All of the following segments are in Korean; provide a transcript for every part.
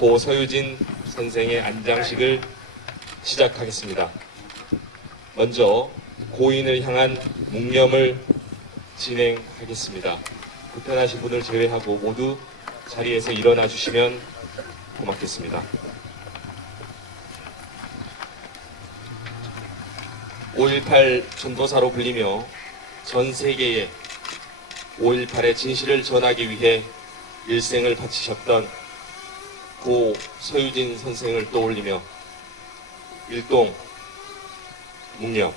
고 서유진 선생의 안장식을 시작하겠습니다. 먼저 고인을 향한 묵념을 진행하겠습니다. 불편하신 분을 제외하고 모두 자리에서 일어나 주시면 고맙겠습니다. 5.18 전도사로 불리며 전 세계에 5.18의 진실을 전하기 위해 일생을 바치셨던 고 서유진 선생을 떠올리며 일동 묵념.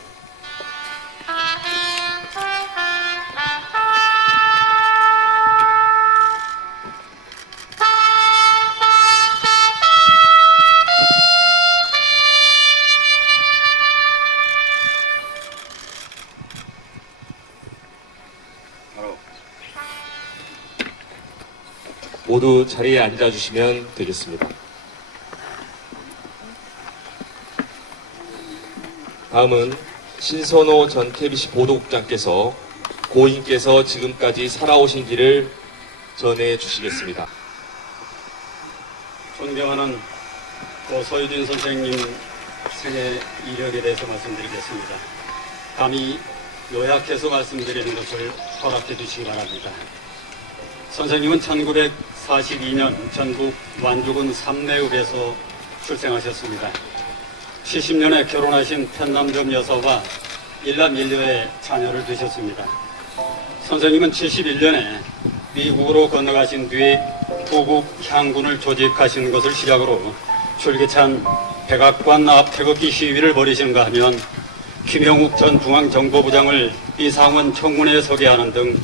모두 자리에 앉아주시면 되겠습니다. 다음은 신선호 전 KBC 보도국장께서 고인께서 지금까지 살아오신 길을 전해 주시겠습니다. 존경하는 고 서유진 선생님 생애 이력에 대해서 말씀드리겠습니다. 감히 요약해서 말씀드리는 것을 허락해 주시기 바랍니다. 선생님은 1942년 전북 완주군 삼내읍에서 출생하셨습니다. 70년에 결혼하신 편남점 여사와 일남 일녀의 자녀를 두셨습니다. 선생님은 71년에 미국으로 건너가신 뒤 구국 향군을 조직하신 것을 시작으로 줄기찬 백악관 앞 태극기 시위를 벌이시는가 하면 김영욱 전 중앙정보부장을 이상원 청문회에 서게 하는 등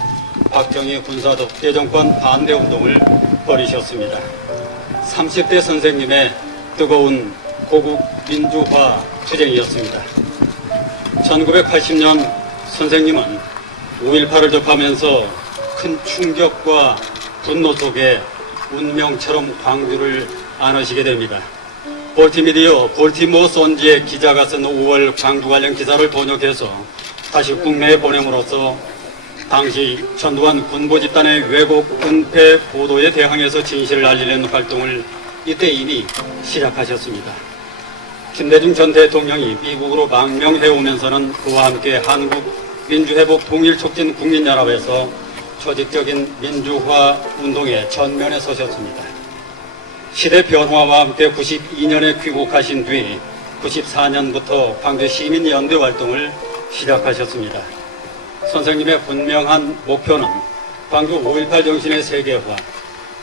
박정희 군사독재 정권 반대 운동을 벌이셨습니다. 30대 선생님의 뜨거운 고국 민주화 투쟁이었습니다. 1980년 선생님은 5.18을 접하면서 큰 충격과 분노 속에 운명처럼 광주를 안으시게 됩니다. 볼티미디어 볼티모어 선지의 기자가 쓴 5월 광주 관련 기사를 번역해서 다시 국내에 보냄으로써 당시 전두환 군부 집단의 왜곡 은폐 보도에 대항해서 진실을 알리는 활동을 이때 이미 시작하셨습니다. 김대중 전 대통령이 미국으로 망명해 오면서는 그와 함께 한국 민주회복 통일촉진 국민연합에서 조직적인 민주화 운동의 전면에 서셨습니다. 시대 변화와 함께 92년에 귀국하신 뒤 94년부터 광주 시민연대 활동을 시작하셨습니다. 선생님의 분명한 목표는 광주 5.18 정신의 세계화,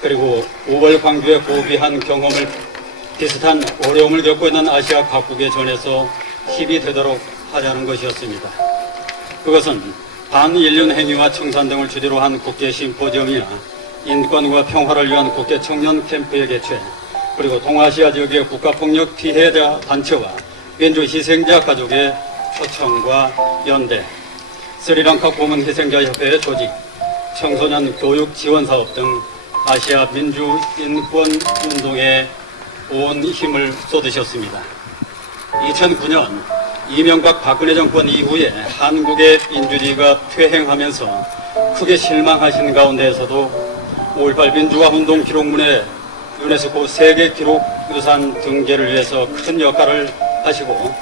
그리고 5월 광주의 고귀한 경험을 비슷한 어려움을 겪고 있는 아시아 각국에 전해서 힘이 되도록 하자는 것이었습니다. 그것은 반인륜 행위와 청산 등을 주제로 한 국제 심포지엄이나 인권과 평화를 위한 국제 청년 캠프의 개최, 그리고 동아시아 지역의 국가폭력 피해자 단체와 민주 희생자 가족의 초청과 연대, 스리랑카 고문 희생자 협회의 조직, 청소년 교육 지원 사업 등 아시아 민주 인권 운동에 온 힘을 쏟으셨습니다. 2009년 이명박 박근혜 정권 이후에 한국의 민주주의가 퇴행하면서 크게 실망하신 가운데에서도 5.18 민주화 운동 기록문에 유네스코 세계 기록 유산 등재를 위해서 큰 역할을 하시고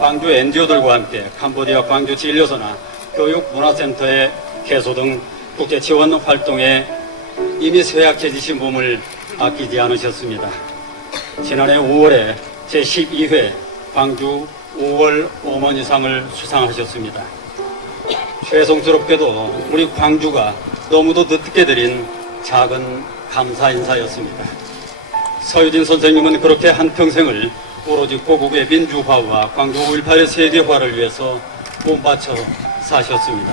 광주 NGO들과 함께 캄보디아 광주 진료소나 교육문화센터의 개소 등 국제 지원 활동에 이미 쇠약해지신 몸을 아끼지 않으셨습니다. 지난해 5월에 제12회 광주 5월 어머니상을 수상하셨습니다. 죄송스럽게도 우리 광주가 너무도 늦게 드린 작은 감사 인사였습니다. 서유진 선생님은 그렇게 한평생을 오로지 고국의 민주화와 광주 5.18의 세계화를 위해서 몸바쳐 사셨습니다.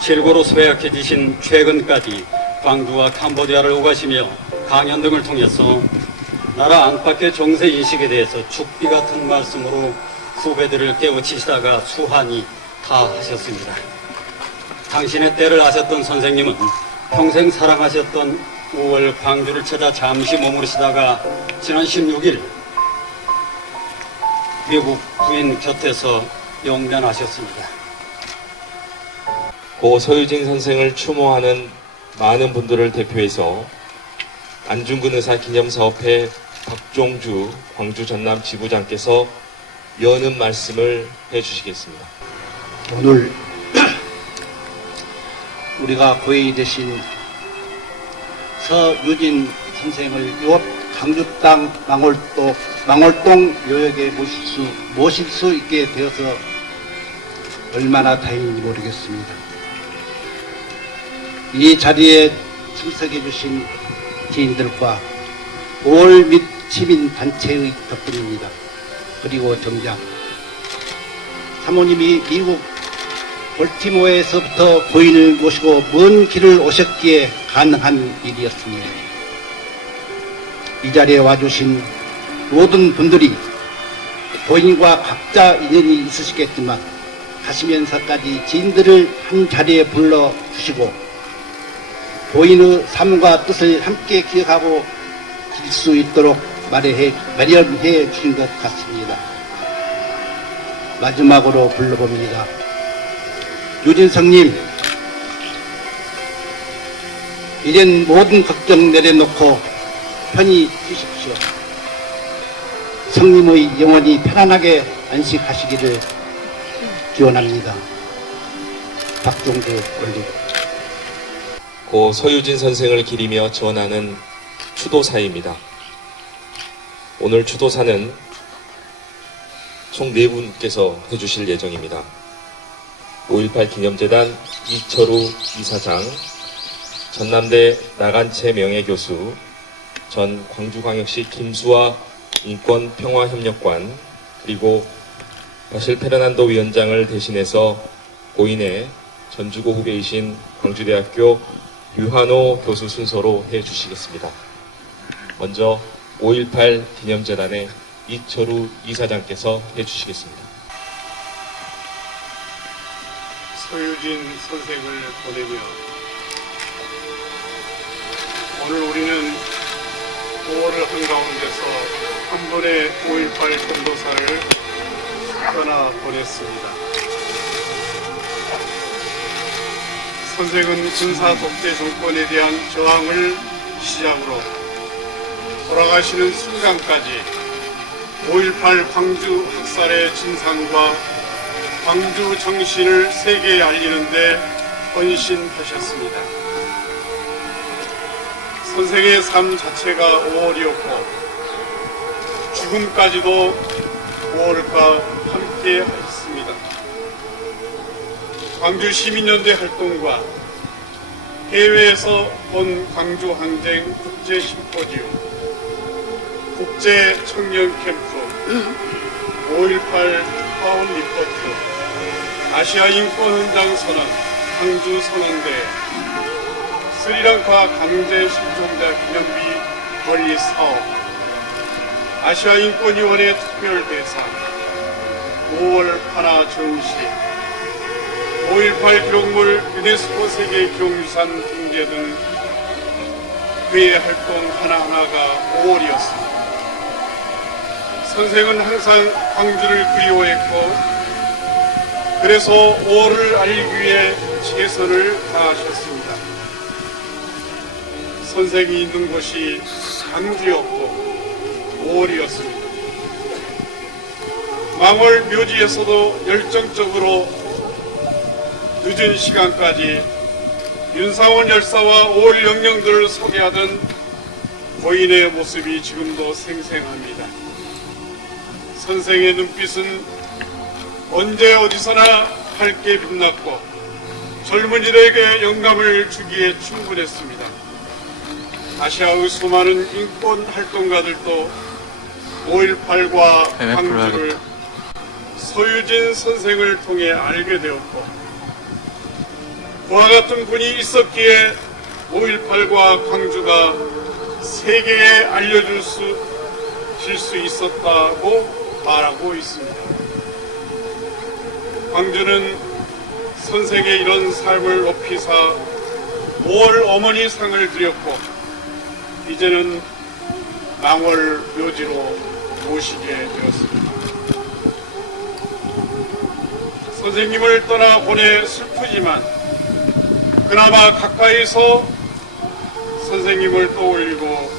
실고로 쇠약해지신 최근까지 광주와 캄보디아를 오가시며 강연 등을 통해서 나라 안팎의 정세 인식에 대해서 죽비 같은 말씀으로 후배들을 깨우치시다가 수한이 다하셨습니다. 당신의 때를 아셨던 선생님은 평생 사랑하셨던 5월 광주를 찾아 잠시 머무르시다가 지난 16일 미국 부인 곁에서 영면하셨습니다. 고 서유진 선생을 추모하는 많은 분들을 대표해서 안중근 의사 기념사업회 박종주 광주 전남 지부장께서 여는 말씀을 해주시겠습니다. 오늘 우리가 고인이 되신 서유진 선생을 이곳 광주 땅 망월동 묘역에 모실 수 있게 되어서 얼마나 다행인지 모르겠습니다. 이 자리에 참석해 주신 지인들과 5월 및 시민 단체의 덕분입니다. 그리고 정작 사모님이 미국 볼티모어에서부터 고인을 모시고 먼 길을 오셨기에 가능한 일이었습니다. 이 자리에 와주신 모든 분들이 고인과 각자 인연이 있으시겠지만 가시면서까지 지인들을 한 자리에 불러주시고 고인의 삶과 뜻을 함께 기억하고 질 수 있도록 마련해 주신 것 같습니다. 마지막으로 불러봅니다. 유진성님, 이젠 모든 걱정 내려놓고 편히 쉬십시오. 성님의 영혼이 편안하게 안식하시기를 기원합니다. 박종주 올리고. 고 서유진 선생을 기리며 전하는 추도사입니다. 오늘 추도사는 총 4분께서 해주실 예정입니다. 5.18 기념재단 이철우 이사장, 전남대 나간채 명예교수, 전 광주광역시 김수아 인권평화협력관, 그리고 바실 페르난도 위원장을 대신해서 고인의 전주고 후배이신 광주대학교 류한호 교수 순서로 해주시겠습니다. 먼저 5.18 기념재단의 이철우 이사장께서 해주시겠습니다. 서유진 선생을 보내며 오늘 우리는 5월을 한가운데서 한 번의 5.18 전도사를 떠나보냈습니다. 선생은 군사 독재 정권에 대한 저항을 시작으로 돌아가시는 순간까지 5.18 광주 학살의 진상과 광주 정신을 세계에 알리는 데 헌신하셨습니다. 선생의 삶 자체가 5월이었고 죽음까지도 5월과 함께 하였습니다. 광주 시민연대 활동과 해외에서 본 광주 항쟁 국제 심포지움, 국제 청년 캠프, 5.18 파운 리포트, 아시아 인권 헌장 선언, 광주 선언대, 스리랑카 강제 실종자 기념비 권리 사업, 아시아 인권위원회 특별 대상, 5월 하나 정시, 5.18 기록물 유네스코 세계 기록유산 등재 등 그의 활동 하나하나가 5월이었습니다. 선생은 항상 광주를 그리워했고 그래서 5월을 알리기 위해 최선을 다하셨습니다. 선생이 있는 곳이 광주였고 5월이었습니다. 망월 묘지에서도 열정적으로 늦은 시간까지 윤상원 열사와 5월 영령들을 소개하던 고인의 모습이 지금도 생생합니다. 선생의 눈빛은 언제 어디서나 밝게 빛났고 젊은이들에게 영감을 주기에 충분했습니다. 아시아의 수많은 인권 활동가들도 5.18과 광주를 서유진 선생을 통해 알게 되었고 그와 같은 분이 있었기에 5.18과 광주가 세계에 알려줄 수 있었다고 말하고 있습니다. 광주는 선생의 이런 삶을 높이사 5월 어머니 상을 드렸고 이제는 망월 묘지로 모시게 되었습니다. 선생님을 떠나보내 슬프지만 그나마 가까이서 선생님을 떠올리고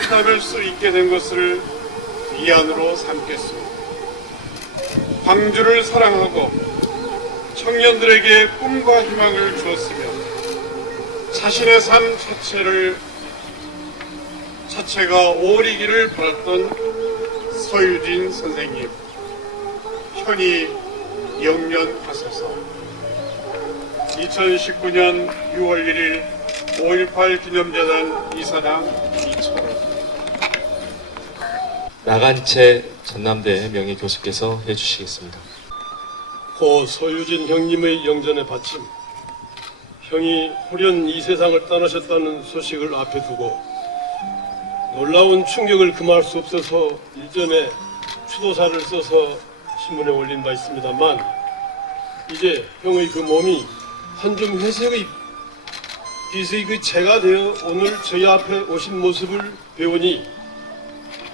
치닫을 수 있게 된 것을 위안으로 삼겠습니다. 광주를 사랑하고 청년들에게 꿈과 희망을 주었으며 자신의 삶 자체가 오리기를 바랐던 서유진 선생님, 현이 영년하소서. 2019년 6월 1일 5.18 기념재단 이사장 이철호. 나간 채 전남대 명예교수께서 해주시겠습니다. 고 서유진 형님의 영전의 받침, 형이 홀연 이 세상을 떠나셨다는 소식을 앞에 두고 놀라운 충격을 금할 수 없어서 일전에 추도사를 써서 신문에 올린 바 있습니다만, 이제 형의 그 몸이 한 줌 회색의 빛의 그 재가 되어 오늘 저희 앞에 오신 모습을 배우니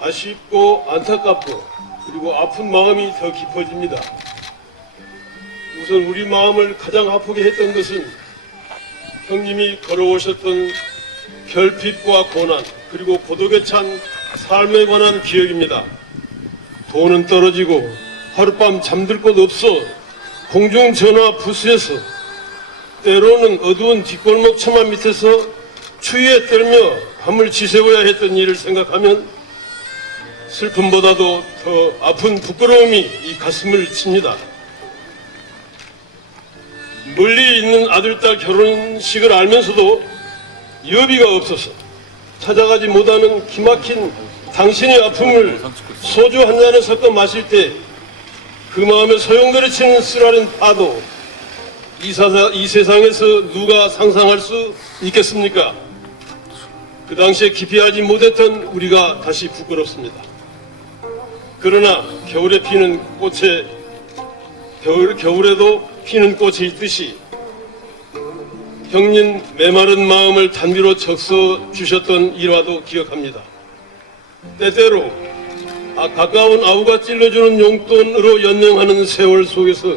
아쉽고 안타깝고 그리고 아픈 마음이 더 깊어집니다. 우선 우리 마음을 가장 아프게 했던 것은 형님이 걸어오셨던 결핍과 고난 그리고 고독에 찬 삶에 관한 기억입니다. 돈은 떨어지고 하룻밤 잠들 곳 없어 공중전화 부스에서 때로는 어두운 뒷골목 처마 밑에서 추위에 떨며 밤을 지새워야 했던 일을 생각하면 슬픔보다도 더 아픈 부끄러움이 이 가슴을 칩니다. 멀리 있는 아들딸 결혼식을 알면서도 여비가 없어서 찾아가지 못하는 기막힌 당신의 아픔을 소주 한 잔에 섞어 마실 때 그 마음에 소용돌이치는 쓰라린 파도, 이 세상에서 누가 상상할 수 있겠습니까? 그 당시에 기피하지 못했던 우리가 다시 부끄럽습니다. 그러나 겨울에 피는 꽃에 겨울에도 피는 꽃이 있듯이 형님 메마른 마음을 단비로 적서 주셨던 일화도 기억합니다. 때때로 가까운 아우가 찔러주는 용돈으로 연명하는 세월 속에서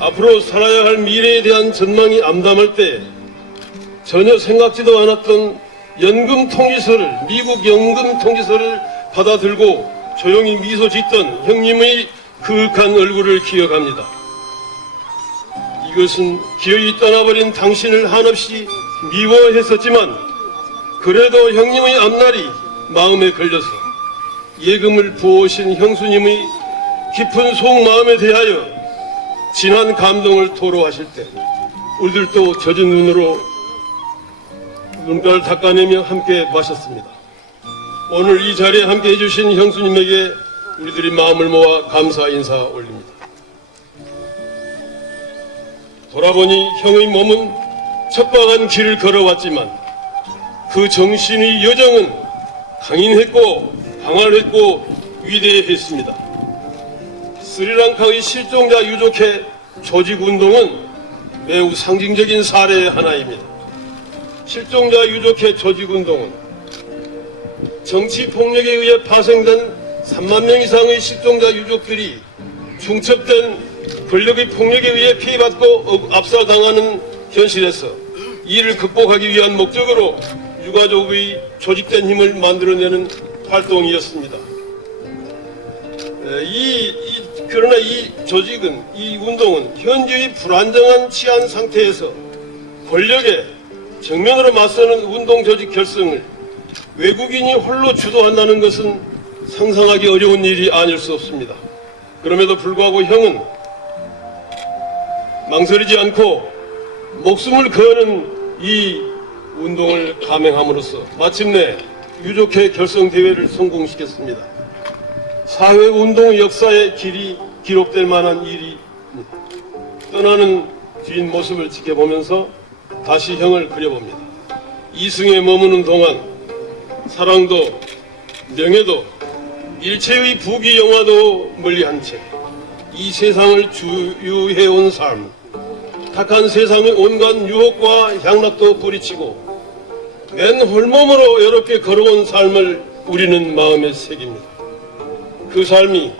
앞으로 살아야 할 미래에 대한 전망이 암담할 때 전혀 생각지도 않았던 연금 통지서를, 미국 연금 통지서를 받아들고 조용히 미소 짓던 형님의 그윽한 얼굴을 기억합니다. 이것은 기어이 떠나버린 당신을 한없이 미워했었지만 그래도 형님의 앞날이 마음에 걸려서 예금을 부어오신 형수님의 깊은 속마음에 대하여 진한 감동을 토로하실 때 우리들도 젖은 눈으로 눈가를 닦아내며 함께 마셨습니다. 오늘 이 자리에 함께 해주신 형수님에게 우리들이 마음을 모아 감사 인사 올립니다. 돌아보니 형의 몸은 척박한 길을 걸어왔지만 그 정신의 여정은 강인했고 강활했고 위대했습니다. 스리랑카의 실종자 유족회 조직운동은 매우 상징적인 사례의 하나입니다. 실종자 유족회 조직운동은 정치폭력에 의해 파생된 3만 명 이상의 실종자 유족들이 중첩된 권력의 폭력에 의해 피해받고 압살당하는 현실에서 이를 극복하기 위한 목적으로 유가족의 조직된 힘을 만들어내는 활동이었습니다. 그러나 이 조직은, 이 운동은 현재의 불안정한 치안 상태에서 권력에 정면으로 맞서는 운동 조직 결성을 외국인이 홀로 주도한다는 것은 상상하기 어려운 일이 아닐 수 없습니다. 그럼에도 불구하고 형은 망설이지 않고 목숨을 거는 이 운동을 감행함으로써 마침내 유족회 결성 대회를 성공시켰습니다. 사회운동 역사의 길이 기록될 만한 일이 떠나는 뒷모습을 지켜보면서 다시 형을 그려봅니다. 이승에 머무는 동안 사랑도 명예도 일체의 부귀영화도 멀리한 채 이 세상을 주유해온 삶, 탁한 세상의 온갖 유혹과 향락도 뿌리치고 맨 홀몸으로 외롭게 걸어온 삶을 우리는 마음에 새깁니다. 그 삶이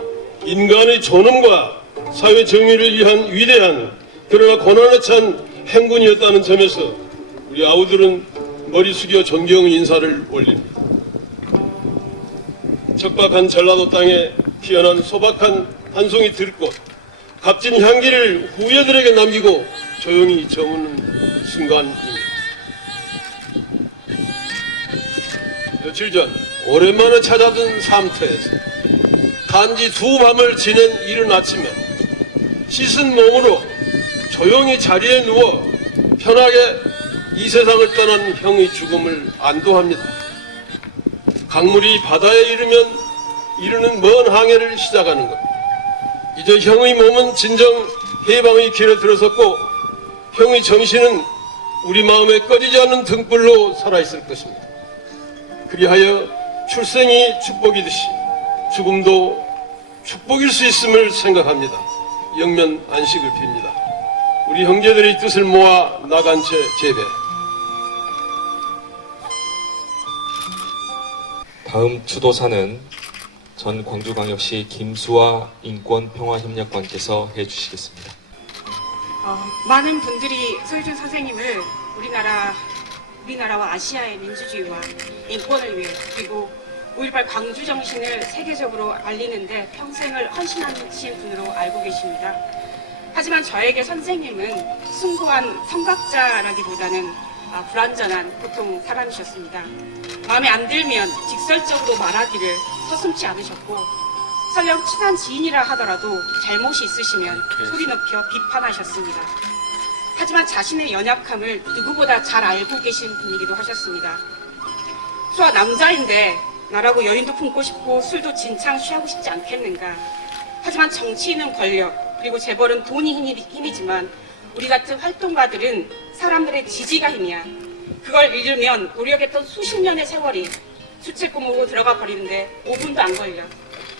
인간의 존엄과 사회 정의를 위한 위대한 그러나 고난에 찬 행군이었다는 점에서 우리 아우들은 머리 숙여 존경 인사를 올립니다. 척박한 전라도 땅에 피어난 소박한 한 송이 들꽃, 값진 향기를 후예들에게 남기고 조용히 저무는 순간입니다. 며칠 전 오랜만에 찾아든 삶터에서 단지 두 밤을 지낸 이른 아침에 씻은 몸으로 조용히 자리에 누워 편하게 이 세상을 떠난 형의 죽음을 안도합니다. 강물이 바다에 이르는 먼 항해를 시작하는 것. 이제 형의 몸은 진정 해방의 길에 들어섰고 형의 정신은 우리 마음에 꺼지지 않는 등불로 살아있을 것입니다. 그리하여 출생이 축복이듯이 죽음도 축복일 수 있음을 생각합니다. 영면 안식을 빕니다. 우리 형제들의 뜻을 모아 나간 채 재배. 다음 추도사는 전 광주광역시 김수아 인권평화협력관께서 해주시겠습니다. 많은 분들이 소유준 선생님을 우리나라와 아시아의 민주주의와 인권을 위해 그리고 5.18 광주 정신을 세계적으로 알리는데 평생을 헌신하신 분으로 알고 계십니다. 하지만 저에게 선생님은 숭고한 성각자라기보다는 불완전한 보통 사람이셨습니다. 마음에 안 들면 직설적으로 말하기를 서슴지 않으셨고 설령 친한 지인이라 하더라도 잘못이 있으시면 소리 높여 비판하셨습니다. 하지만 자신의 연약함을 누구보다 잘 알고 계신 분이기도 하셨습니다. 수아 남자인데 나라고 여인도 품고 싶고 술도 진창 취하고 싶지 않겠는가. 하지만 정치인은 권력 그리고 재벌은 돈이 힘이지만 우리 같은 활동가들은 사람들의 지지가 힘이야. 그걸 잃으면 노력했던 수십 년의 세월이 수채구멍으로 들어가 버리는데 5분도 안 걸려.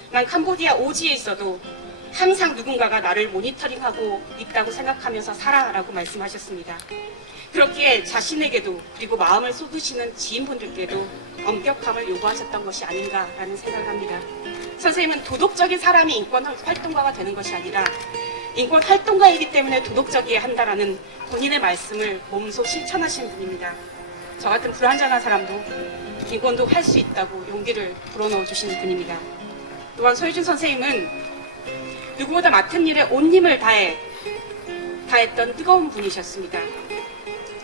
난 캄보디아 오지에 있어도 항상 누군가가 나를 모니터링하고 있다고 생각하면서 살아라고 말씀하셨습니다. 그렇기에 자신에게도 그리고 마음을 쏟으시는 지인분들께도 엄격함을 요구하셨던 것이 아닌가라는 생각을 합니다. 선생님은 도덕적인 사람이 인권 활동가가 되는 것이 아니라 인권 활동가이기 때문에 도덕적이어야 한다라는 본인의 말씀을 몸소 실천하신 분입니다. 저 같은 불완전한 사람도 인권도 할 수 있다고 용기를 불어넣어 주시는 분입니다. 또한 소유준 선생님은 누구보다 맡은 일에 온 힘을 다했던 뜨거운 분이셨습니다.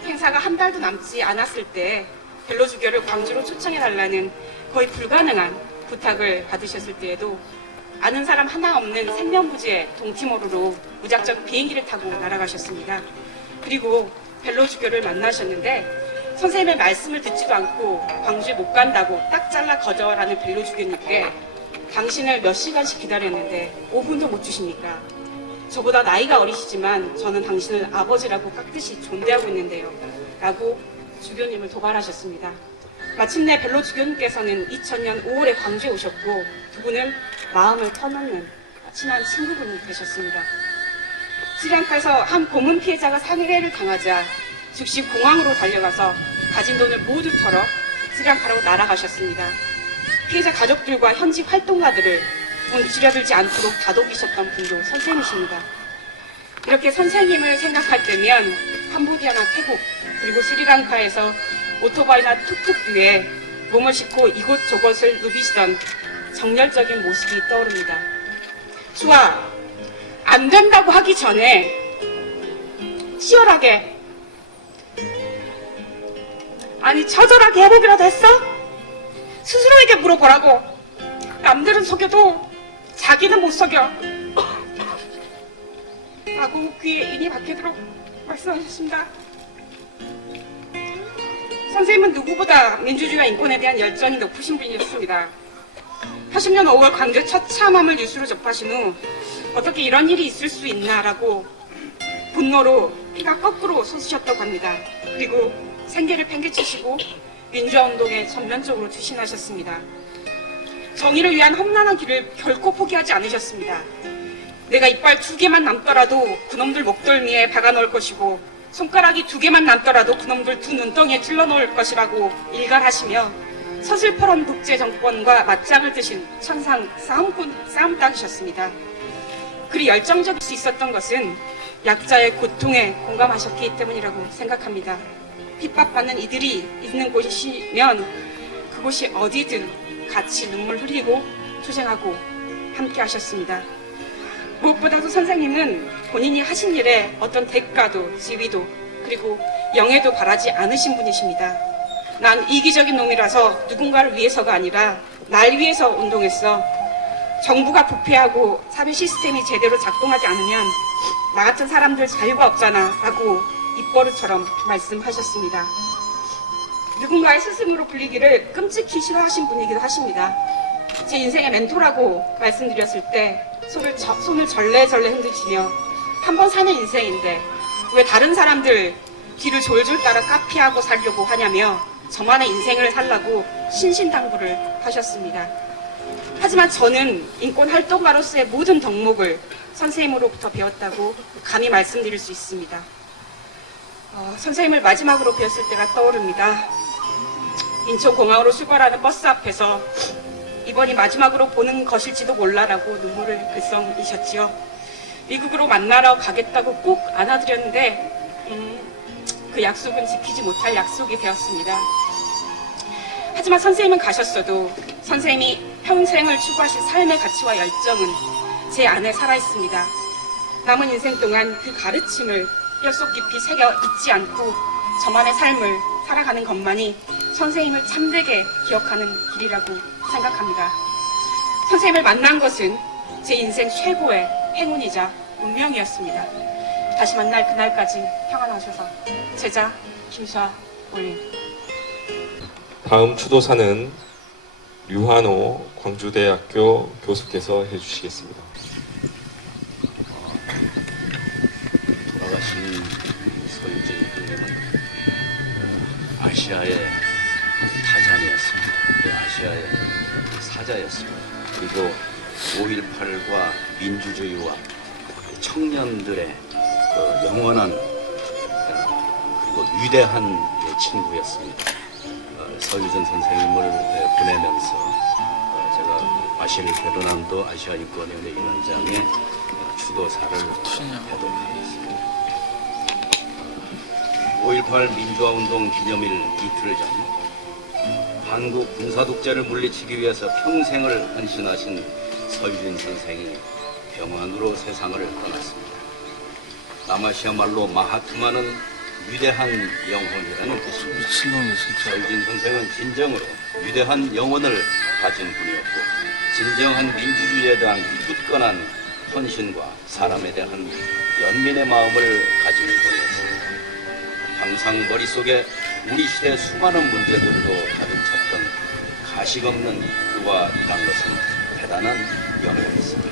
행사가 한 달도 남지 않았을 때 벨로주교를 광주로 초청해달라는 거의 불가능한 부탁을 받으셨을 때에도 아는 사람 하나 없는 생명부지의 동티모르로 무작정 비행기를 타고 날아가셨습니다. 그리고 벨로주교를 만나셨는데 선생님의 말씀을 듣지도 않고 광주에 못 간다고 딱 잘라 거절하는 벨로주교님께 당신을 몇 시간씩 기다렸는데 5분도 못 주십니까? 저보다 나이가 어리시지만 저는 당신을 아버지라고 깍듯이 존대하고 있는데요. 라고 주교님을 도발하셨습니다. 마침내 벨로 주교님께서는 2000년 5월에 광주에 오셨고 두 분은 마음을 터놓는 친한 친구분이 되셨습니다. 스리랑카에서 한 고문 피해자가 살해를 당하자 즉시 공항으로 달려가서 가진 돈을 모두 털어 스리랑카로 날아가셨습니다. 피해자 가족들과 현지 활동가들을 문 줄여들지 않도록 다독이셨던 분도 선생님이십니다. 이렇게 선생님을 생각할 때면 캄보디아나 태국 그리고 스리랑카에서 오토바이나 툭툭 뒤에 몸을 싣고 이곳저곳을 누비시던 정열적인 모습이 떠오릅니다. 수아, 안 된다고 하기 전에 치열하게 아니 처절하게 해보기라도 했어? 스스로에게 물어보라고. 남들은 속여도 자기는 못 속여 라고 귀에 인이 박히도록 말씀하셨습니다. 선생님은 누구보다 민주주의와 인권에 대한 열정이 높으신 분이었습니다. 80년 5월 광주 첫 참함을 뉴스로 접하신 후 어떻게 이런 일이 있을 수 있나라고 분노로 피가 거꾸로 솟으셨다고 합니다. 그리고 생계를 팽개치시고 민주화운동에 전면적으로 투신하셨습니다. 정의를 위한 험난한 길을 결코 포기하지 않으셨습니다. 내가 이빨 2개만 남더라도 그놈들 목덜미에 박아넣을 것이고 손가락이 2개만 남더라도 그놈들 2 눈덩이에 찔러놓을 것이라고 일갈하시며 서슬퍼런 독재 정권과 맞짱을 드신 천상 싸움닭이셨습니다. 그리 열정적일 수 있었던 것은 약자의 고통에 공감하셨기 때문이라고 생각합니다. 핍박받는 이들이 있는 곳이면 그곳이 어디든 같이 눈물 흘리고 투쟁하고 함께 하셨습니다. 무엇보다도 선생님은 본인이 하신 일에 어떤 대가도 지위도 그리고 영예도 바라지 않으신 분이십니다. 난 이기적인 놈이라서 누군가를 위해서가 아니라 날 위해서 운동했어. 정부가 부패하고 사회 시스템이 제대로 작동하지 않으면 나 같은 사람들 자유가 없잖아 라고 입버릇처럼 말씀하셨습니다. 누군가의 스승으로 불리기를 끔찍히 싫어하신 분이기도 하십니다. 제 인생의 멘토라고 말씀드렸을 때 손을 절레절레 흔드시며 한 번 사는 인생인데 왜 다른 사람들 뒤를 졸졸 따라 카피하고 살려고 하냐며 저만의 인생을 살라고 신신당부를 하셨습니다. 하지만 저는 인권활동가로서의 모든 덕목을 선생님으로부터 배웠다고 감히 말씀드릴 수 있습니다. 선생님을 마지막으로 뵈었을 때가 떠오릅니다. 인천공항으로 출발하는 버스 앞에서 이번이 마지막으로 보는 것일지도 몰라라고 눈물을 글썽이셨지요. 미국으로 만나러 가겠다고 꼭 안아드렸는데 그 약속은 지키지 못할 약속이 되었습니다. 하지만 선생님은 가셨어도 선생님이 평생을 추구하신 삶의 가치와 열정은 제 안에 살아있습니다. 남은 인생 동안 그 가르침을 뼛속 깊이 새겨 잊지 않고 저만의 삶을 살아가는 것만이 선생님을 참되게 기억하는 길이라고 생각합니다. 선생님을 만난 것은 제 인생 최고의 행운이자 운명이었습니다. 다시 만날 그날까지 평안하셔서 제자 김수아 올림. 다음 추도사는 류한호 광주대학교 교수께서 해주시겠습니다. 돌아가신 서유진 형님은 아시아의 타잔이었습니다. 아시아의 사자였습니다. 그리고 5.18과 민주주의와 청년들의 영원한 그리고 위대한 친구였습니다. 서유진 선생님을 보내면서 제가 마실 베르난도 아시아인권위원회 위원장의 추도사를 하도록 하겠습니다. 5.18 민주화운동 기념일 이틀 전 한국 군사독재를 물리치기 위해서 평생을 헌신하신 서유진 선생이 병환으로 세상을 떠났습니다. 남아시아 말로 마하트마는 위대한 영혼이라는 뜻입니다. 서유진 선생은 진정으로 위대한 영혼을 가진 분이었고 진정한 민주주의에 대한 굳건한 헌신과 사람에 대한 연민의 마음을 가진 분이었습니다. 항상 머릿속에 우리 시대 수많은 문제들로 가득 찼던 가식 없는 그와 일한 것은 대단한 영예였습니다.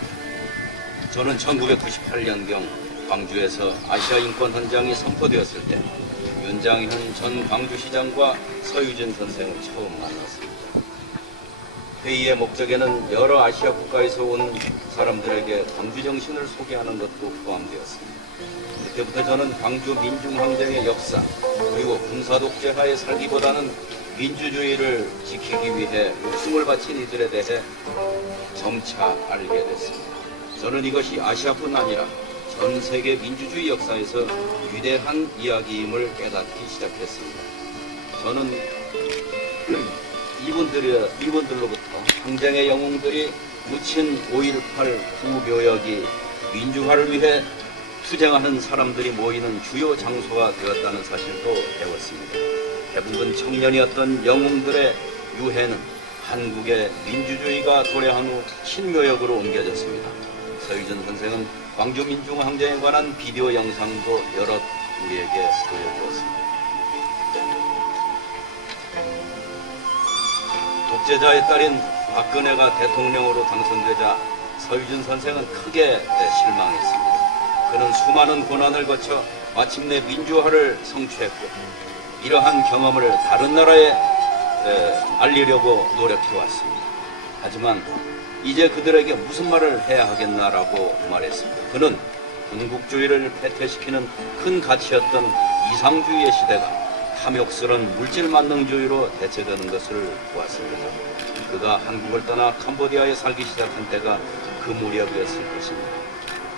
저는 1998년경 광주에서 아시아 인권 헌장이 선포되었을 때 윤장현 전 광주시장과 서유진 선생을 처음 만났습니다. 회의의 목적에는 여러 아시아 국가에서 온 사람들에게 광주 정신을 소개하는 것도 포함되었습니다. 그때부터 저는 광주 민중항쟁의 역사 그리고 군사독재하에 살기보다는 민주주의를 지키기 위해 목숨을 바친 이들에 대해 점차 알게 됐습니다. 저는 이것이 아시아뿐 아니라 전 세계 민주주의 역사에서 위대한 이야기임을 깨닫기 시작했습니다. 저는 이분들로부터 항쟁의 영웅들이 묻힌 5.18 구묘역이 민주화를 위해 투쟁하는 사람들이 모이는 주요 장소가 되었다는 사실도 배웠습니다. 대부분 청년이었던 영웅들의 유해는 한국의 민주주의가 도래한 후 신묘역으로 옮겨졌습니다. 서유진 선생은 광주 민중항쟁에 관한 비디오 영상도 여럿 우리에게 보여주었습니다. 독재자의 딸인 박근혜가 대통령으로 당선되자 서유진 선생은 크게 실망했습니다. 그는 수많은 고난을 거쳐 마침내 민주화를 성취했고 이러한 경험을 다른 나라에 알리려고 노력해왔습니다. 하지만 이제 그들에게 무슨 말을 해야 하겠나라고 말했습니다. 그는 군국주의를 패퇴시키는 큰 가치였던 이상주의의 시대가 탐욕스러운 물질만능주의로 대체되는 것을 보았습니다. 그가 한국을 떠나 캄보디아에 살기 시작한 때가 그 무렵이었을 것입니다.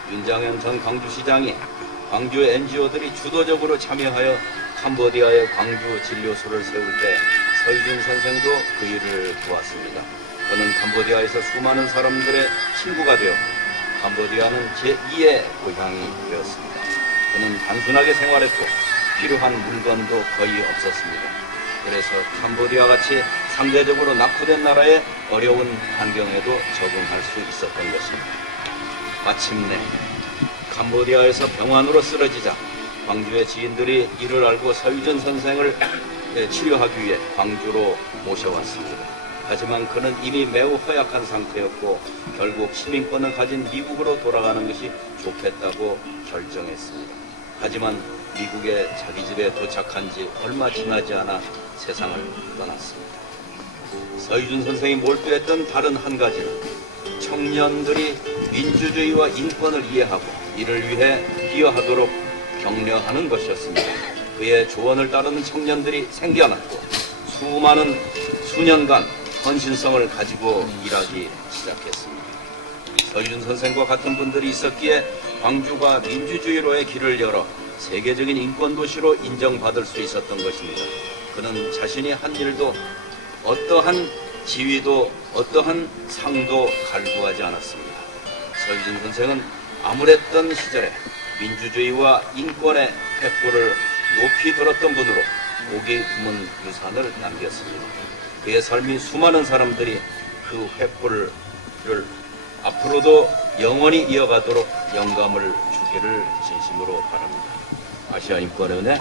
윤장현 전 광주시장이 광주 NGO들이 주도적으로 참여하여 캄보디아의 광주 진료소를 세울 때 서유진 선생도 그 일을 도왔습니다. 그는 캄보디아에서 수많은 사람들의 친구가 되어 캄보디아는 제2의 고향이 되었습니다. 그는 단순하게 생활했고 필요한 물건도 거의 없었습니다. 그래서 캄보디아 같이 상대적으로 낙후된 나라의 어려운 환경에도 적응할 수 있었던 것입니다. 마침내 캄보디아에서 병환으로 쓰러지자 광주의 지인들이 이를 알고 서유준 선생을 치료하기 위해 광주로 모셔왔습니다. 하지만 그는 이미 매우 허약한 상태였고 결국 시민권을 가진 미국으로 돌아가는 것이 좋겠다고 결정했습니다. 하지만 미국에 자기 집에 도착한 지 얼마 지나지 않아 세상을 떠났습니다. 서유준 선생이 몰두했던 다른 한 가지는 청년들이 민주주의와 인권을 이해하고 이를 위해 기여하도록 격려하는 것이었습니다. 그의 조언을 따르는 청년들이 생겨났고 수년간 헌신성을 가지고 일하기 시작했습니다. 서유준 선생과 같은 분들이 있었기에 광주가 민주주의로의 길을 열어 세계적인 인권도시로 인정받을 수 있었던 것입니다. 그는 자신이 한 일도 어떠한 지위도 어떠한 상도 갈구하지 않았습니다. 서유준 선생은 암울했던 시절에 민주주의와 인권의 횃불을 높이 들었던 분으로 보기 드문 유산을 남겼습니다. 그의 삶이 수많은 사람들이 그 횃불을 앞으로도 영원히 이어가도록 영감을 주기를 진심으로 바랍니다. 아시아 인권연회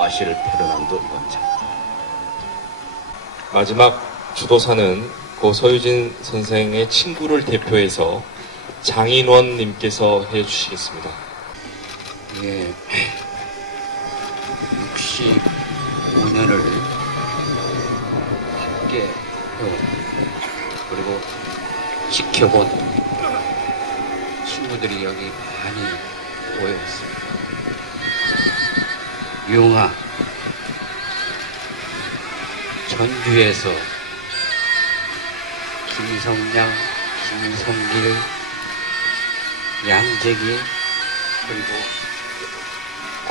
바실 페르난도 원장. 마지막 주도사는 고 서유진 선생의 친구를 대표해서 장인원님께서 해주시겠습니다. 예, 65년을 함께 해온 그리고 지켜본 친구들이 여기 많이 모여있습니다. 융화, 전주에서 김성량, 김성길, 양재기, 그리고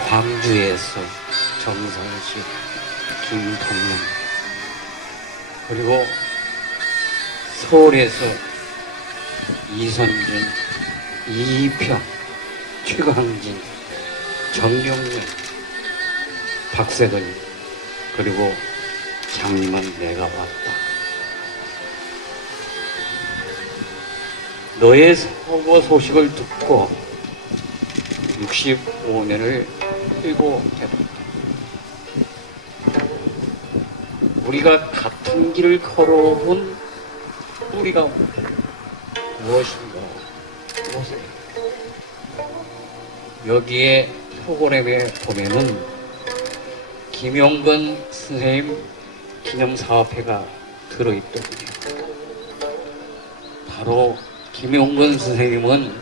광주에서 정성식, 김동문, 그리고 서울에서 이선준, 이평, 최강진, 정경래, 박세근, 그리고 장님은 내가 왔다. 너의 서거 소식을 듣고 65년을 끌고 해봤다. 우리가 같은 길을 걸어온 우리가 무엇인가? 무엇을? 여기에 프로그램에 보면은 김용근 선생님 기념사업회가 들어있더군요. 바로 김용근 선생님은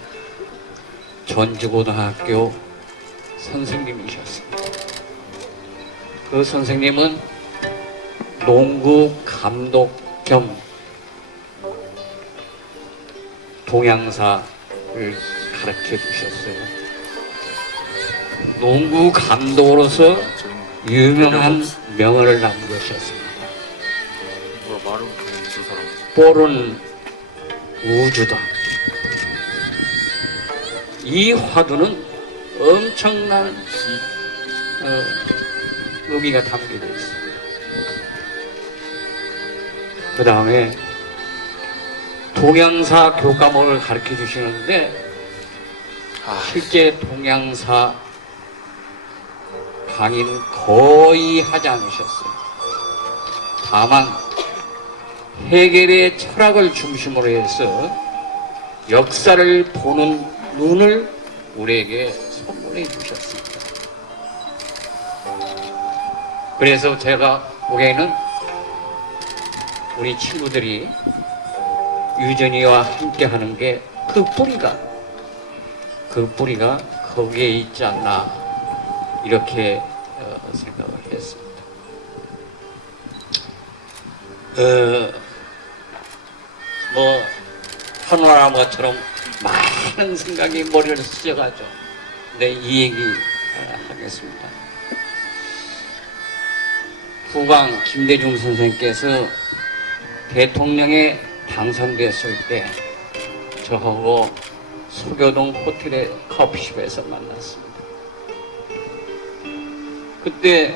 전주고등학교 선생님이셨습니다. 그 선생님은 농구 감독 겸 동양사를 가르쳐 주셨어요. 농구 감독으로서 유명한 명언을 남기셨습니다. 볼은 우주다. 이 화두는 엄청난 의미가 담겨져 있습니다. 그 다음에 동양사 교과목을 가르쳐 주시는데 실제 동양사 강의는 거의 하지 않으셨어요. 다만 해겔의 철학을 중심으로 해서 역사를 보는 눈을 우리에게 선물해 주셨습니다. 그래서 제가 보기에는 우리 친구들이 유전이와 함께 하는 게 그 뿌리가 거기에 있지 않나 이렇게 생각을 했습니다. 파노라마처럼 많은 생각이 머리를 스쳐가죠. 네, 이 얘기 하겠습니다. 후광 김대중 선생께서 대통령의 당선됐을 때 저하고 소교동 호텔의 커피숍에서 만났습니다. 그때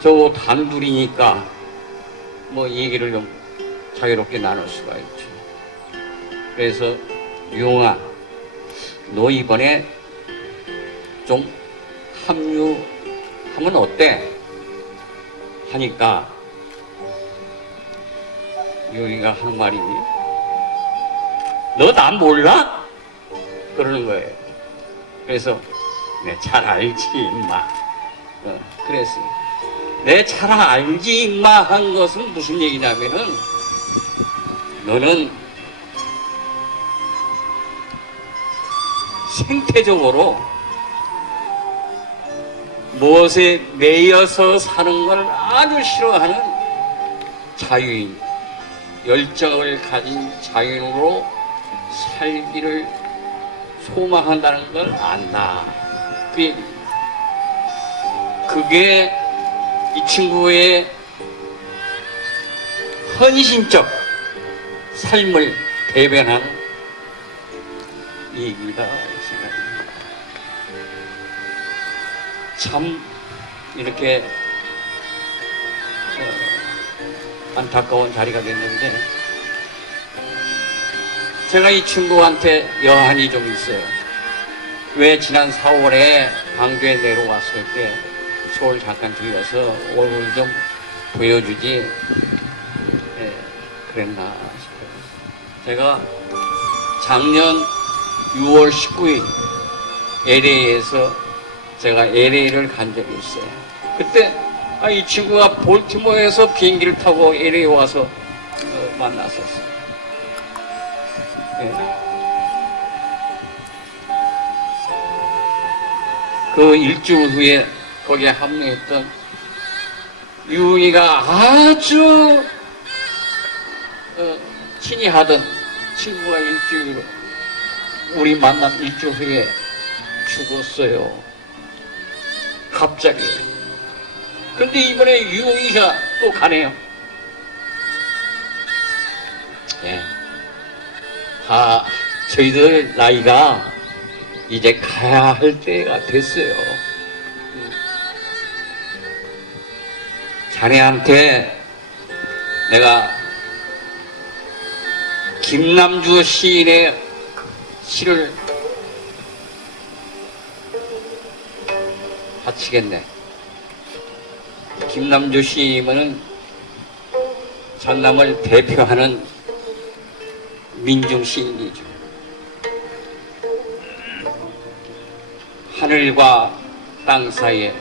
저 단둘이니까 뭐 얘기를 좀 자유롭게 나눌 수가 있죠. 그래서 유용아, 너 이번에 좀 합류하면 어때? 하니까 유용이가 하는 말이 너 나 몰라? 그러는 거예요. 그래서 내 잘 알지 임마. 그랬어요. 내 잘 알지 임마 한 것은 무슨 얘기냐면은 너는 생태적으로 무엇에 매여서 사는 걸 아주 싫어하는 자유인, 열정을 가진 자유인으로 살기를 소망한다는 걸 안다. 그 얘기입니다. 그게 이 친구의 헌신적 삶을 대변하는 얘기다 생각합니다. 참 이렇게 안타까운 자리가 됐는데 제가 이 친구한테 여한이 좀 있어요. 왜 지난 4월에 광주에 내려왔을 때 서울 잠깐 들려서 얼굴 좀 보여주지 그랬나 싶어요. 제가 작년 6월 19일 LA에서 제가 LA를 간 적이 있어요. 그때 이 친구가 볼티모어에서 비행기를 타고 LA 와서 만났었어요. 그 일주일 후에 거기에 합류했던 유웅이가 아주 친히 친구가 일주일 우리 만남 일주일 후에 죽었어요. 갑자기. 그런데 이번에 유웅이가 또 가네요. 저희들 나이가 이제 가야 할 때가 됐어요. 자네한테 내가 김남주 시인의 시를 바치겠네. 김남주 시인은 전남을 대표하는 민중 시인이죠. 하늘과 땅 사이에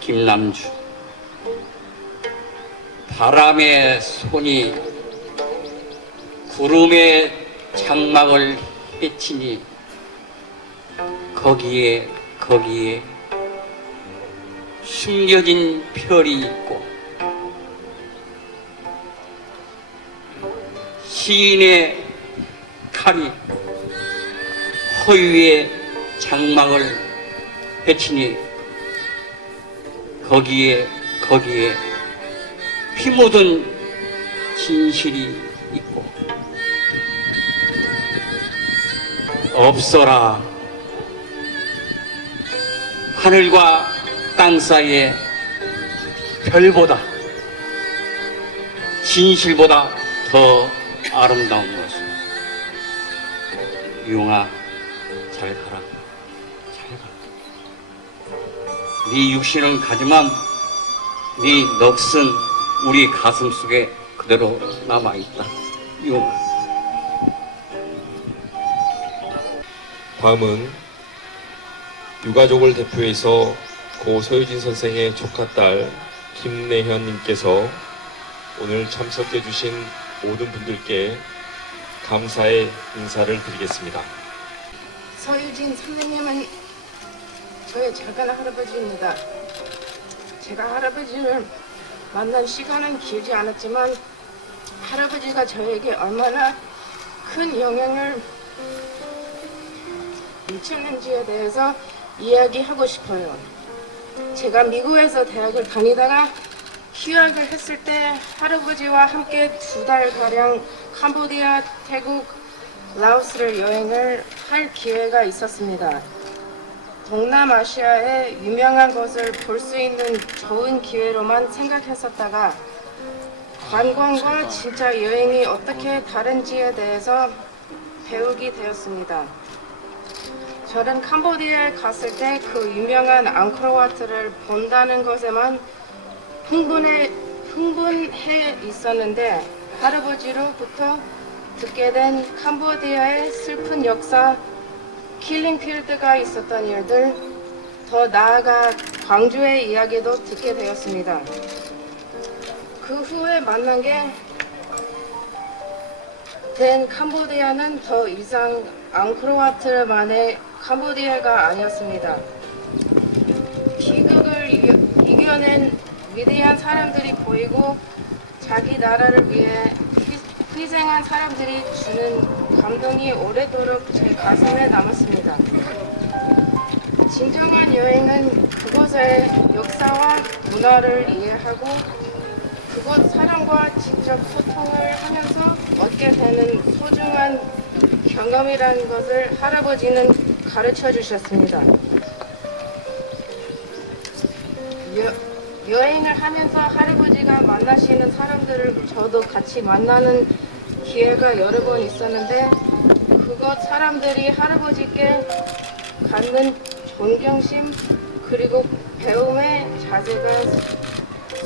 김남주, 바람의 손이 구름의 장막을 헤치니 거기에 숨겨진 별이 있고 시인의 칼이 허위의 장막을 헤치니 거기에 피 묻은 진실이 있고 없어라. 하늘과 땅 사이에 별보다 진실보다 더 아름다운 것은 유용아 잘 가라. 네 육신은 가지만 네 넋은 우리 가슴 속에 그대로 남아있다. 유용아. 다음은 유가족을 대표해서 고 서유진 선생의 조카딸 김내현님께서 오늘 참석해 주신 모든 분들께 감사의 인사를 드리겠습니다. 서유진 선생님은 저의 작은 할아버지입니다. 제가 할아버지를 만난 시간은 길지 않았지만 할아버지가 저에게 얼마나 큰 영향을 미쳤는지에 대해서 이야기하고 싶어요. 제가 미국에서 대학을 다니다가 휴학을 했을 때 할아버지와 함께 2달가량 캄보디아, 태국, 라오스를 여행을 할 기회가 있었습니다. 동남아시아의 유명한 것을 볼 수 있는 좋은 기회로만 생각했었다가 관광과 진짜 여행이 어떻게 다른지에 대해서 배우게 되었습니다. 저는 캄보디아에 갔을 때 그 유명한 앙코르와트를 본다는 것에만 흥분해 있었는데 할아버지로부터 듣게 된 캄보디아의 슬픈 역사, 킬링필드가 있었던 일들, 더 나아가 광주의 이야기도 듣게 되었습니다. 그 후에 만난 게 된 캄보디아는 더 이상 앙코르와트만의 캄보디아가 아니었습니다. 비극을 이겨낸 위대한 사람들이 보이고 자기 나라를 위해 희생한 사람들이 주는 감동이 오래도록 제 가슴에 남았습니다. 진정한 여행은 그곳의 역사와 문화를 이해하고 그곳 사람과 직접 소통을 하면서 얻게 되는 소중한 경험이라는 것을 할아버지는 가르쳐 주셨습니다. 여행을 하면서 할아버지가 만나시는 사람들을 저도 같이 만나는 기회가 여러 번 있었는데 그곳 사람들이 할아버지께 갖는 존경심 그리고 배움의 자세가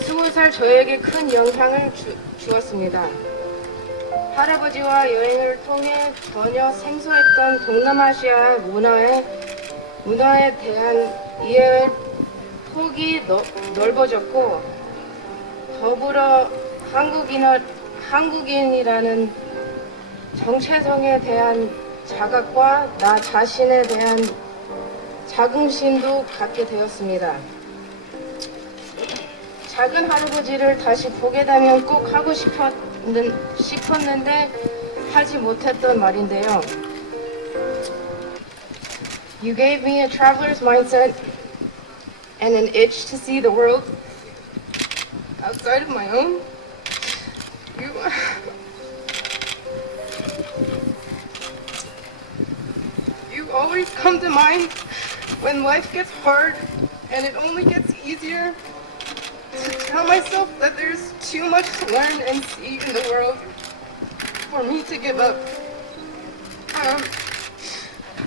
20살 저에게 큰 영향을 주었습니다. 할아버지와 여행을 통해 전혀 생소했던 동남아시아 문화에 대한 이해의 폭이 넓어졌고 더불어 한국인이라는 정체성에 대한 자각과 나 자신에 대한 자긍심도 갖게 되었습니다. 작은 할아버지를 다시 보게 되면 꼭 하고 싶었는데 하지 못했던 말인데요. You gave me a traveler's mindset and an itch to see the world outside of my own. You always come to mind when life gets hard and it only gets easier to tell myself that there's too much to learn and see in the world for me to give up.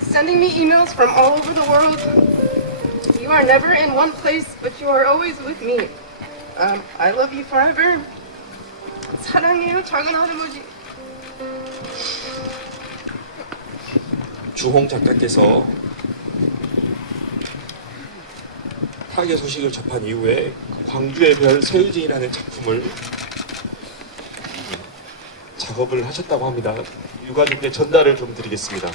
Sending me emails from all over the world. You are never in one place, but you are always with me. I love you forever. 사랑해요, 작은 할아버지. 주홍 작가께서 타계 소식을 접한 이후에 광주의 별 서유진이라는 작품을 작업을 하셨다고 합니다. 유가족께 전달을 좀 드리겠습니다.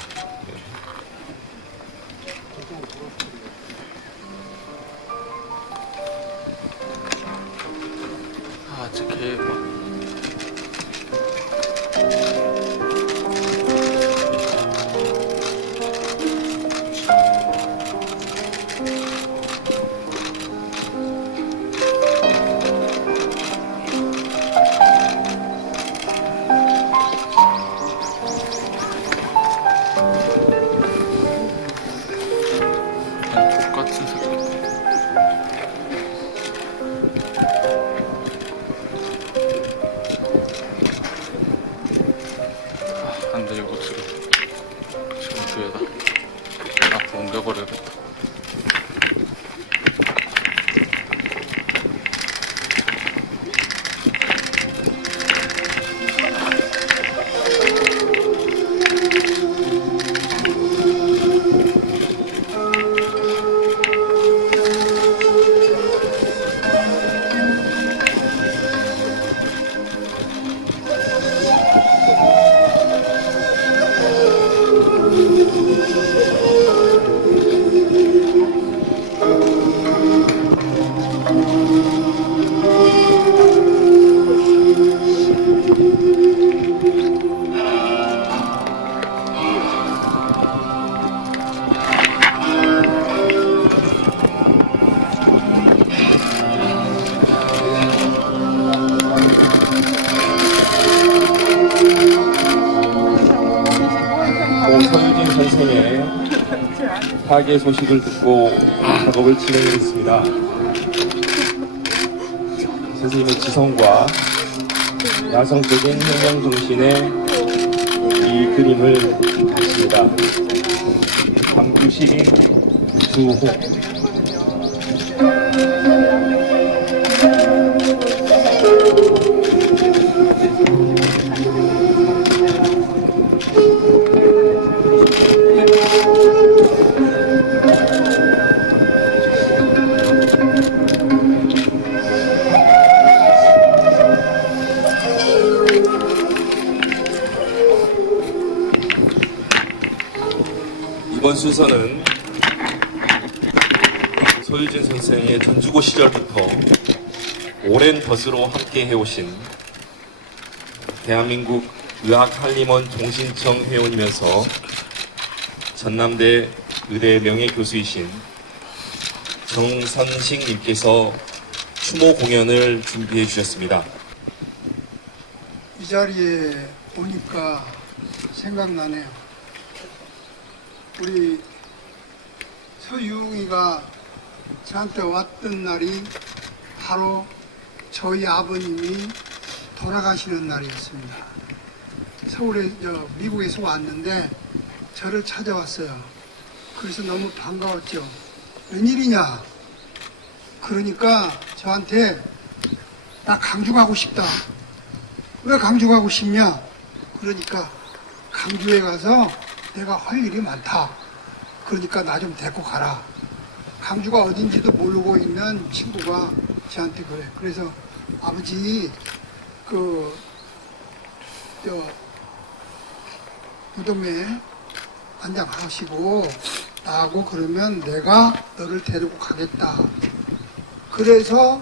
타계 소식을 듣고 작업을 진행했습니다. 선생님의 지성과 야성적인 혁명 정신의 이 그림을 그렸습니다. 광주 시민 주홍. 이번 순서는 소유진 선생의 전주고 시절부터 오랜 것으로 함께 해오신 대한민국 의학한림원 종신청 회원이면서 전남대 의대 명예교수이신 정선식님께서 추모 공연을 준비해 주셨습니다. 이 자리에 오니까 생각나네요. 우리 서유웅이가 저한테 왔던 날이 바로 저희 아버님이 돌아가시는 날이었습니다. 미국에서 왔는데 저를 찾아왔어요. 그래서 너무 반가웠죠. 웬일이냐? 그러니까 저한테 나 강주 가고 싶다. 왜 강주 가고 싶냐? 그러니까 강주에 가서 내가 할 일이 많다. 그러니까 나 좀 데리고 가라. 강주가 어딘지도 모르고 있는 친구가 저한테 그래. 그래서 아버지 무덤에 안장하시고 나하고 그러면 내가 너를 데리고 가겠다. 그래서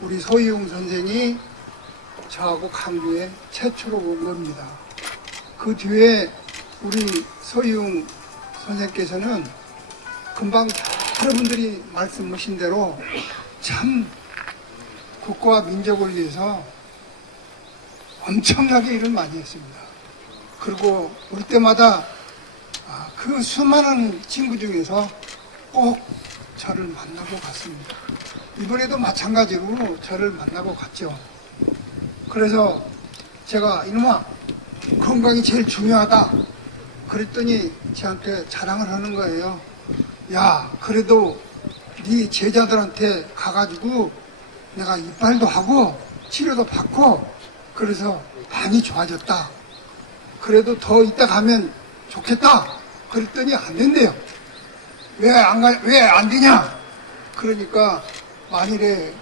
우리 소희용 선생이 저하고 강주에 최초로 온 겁니다. 그 뒤에 우리 서희용 선생께서는 금방 여러분들이 말씀하신 대로 참 국가와 민족을 위해서 엄청나게 일을 많이 했습니다. 그리고 올 때마다 그 수많은 친구 중에서 꼭 저를 만나고 갔습니다. 이번에도 마찬가지로 저를 만나고 갔죠. 그래서 제가 이놈아 건강이 제일 중요하다 그랬더니 저한테 자랑을 하는 거예요. 야, 그래도 네 제자들한테 가가지고 내가 이빨도 하고 치료도 받고 그래서 많이 좋아졌다. 그래도 더 이따 가면 좋겠다. 그랬더니 안 된대요. 왜 안 되냐? 그러니까 만일에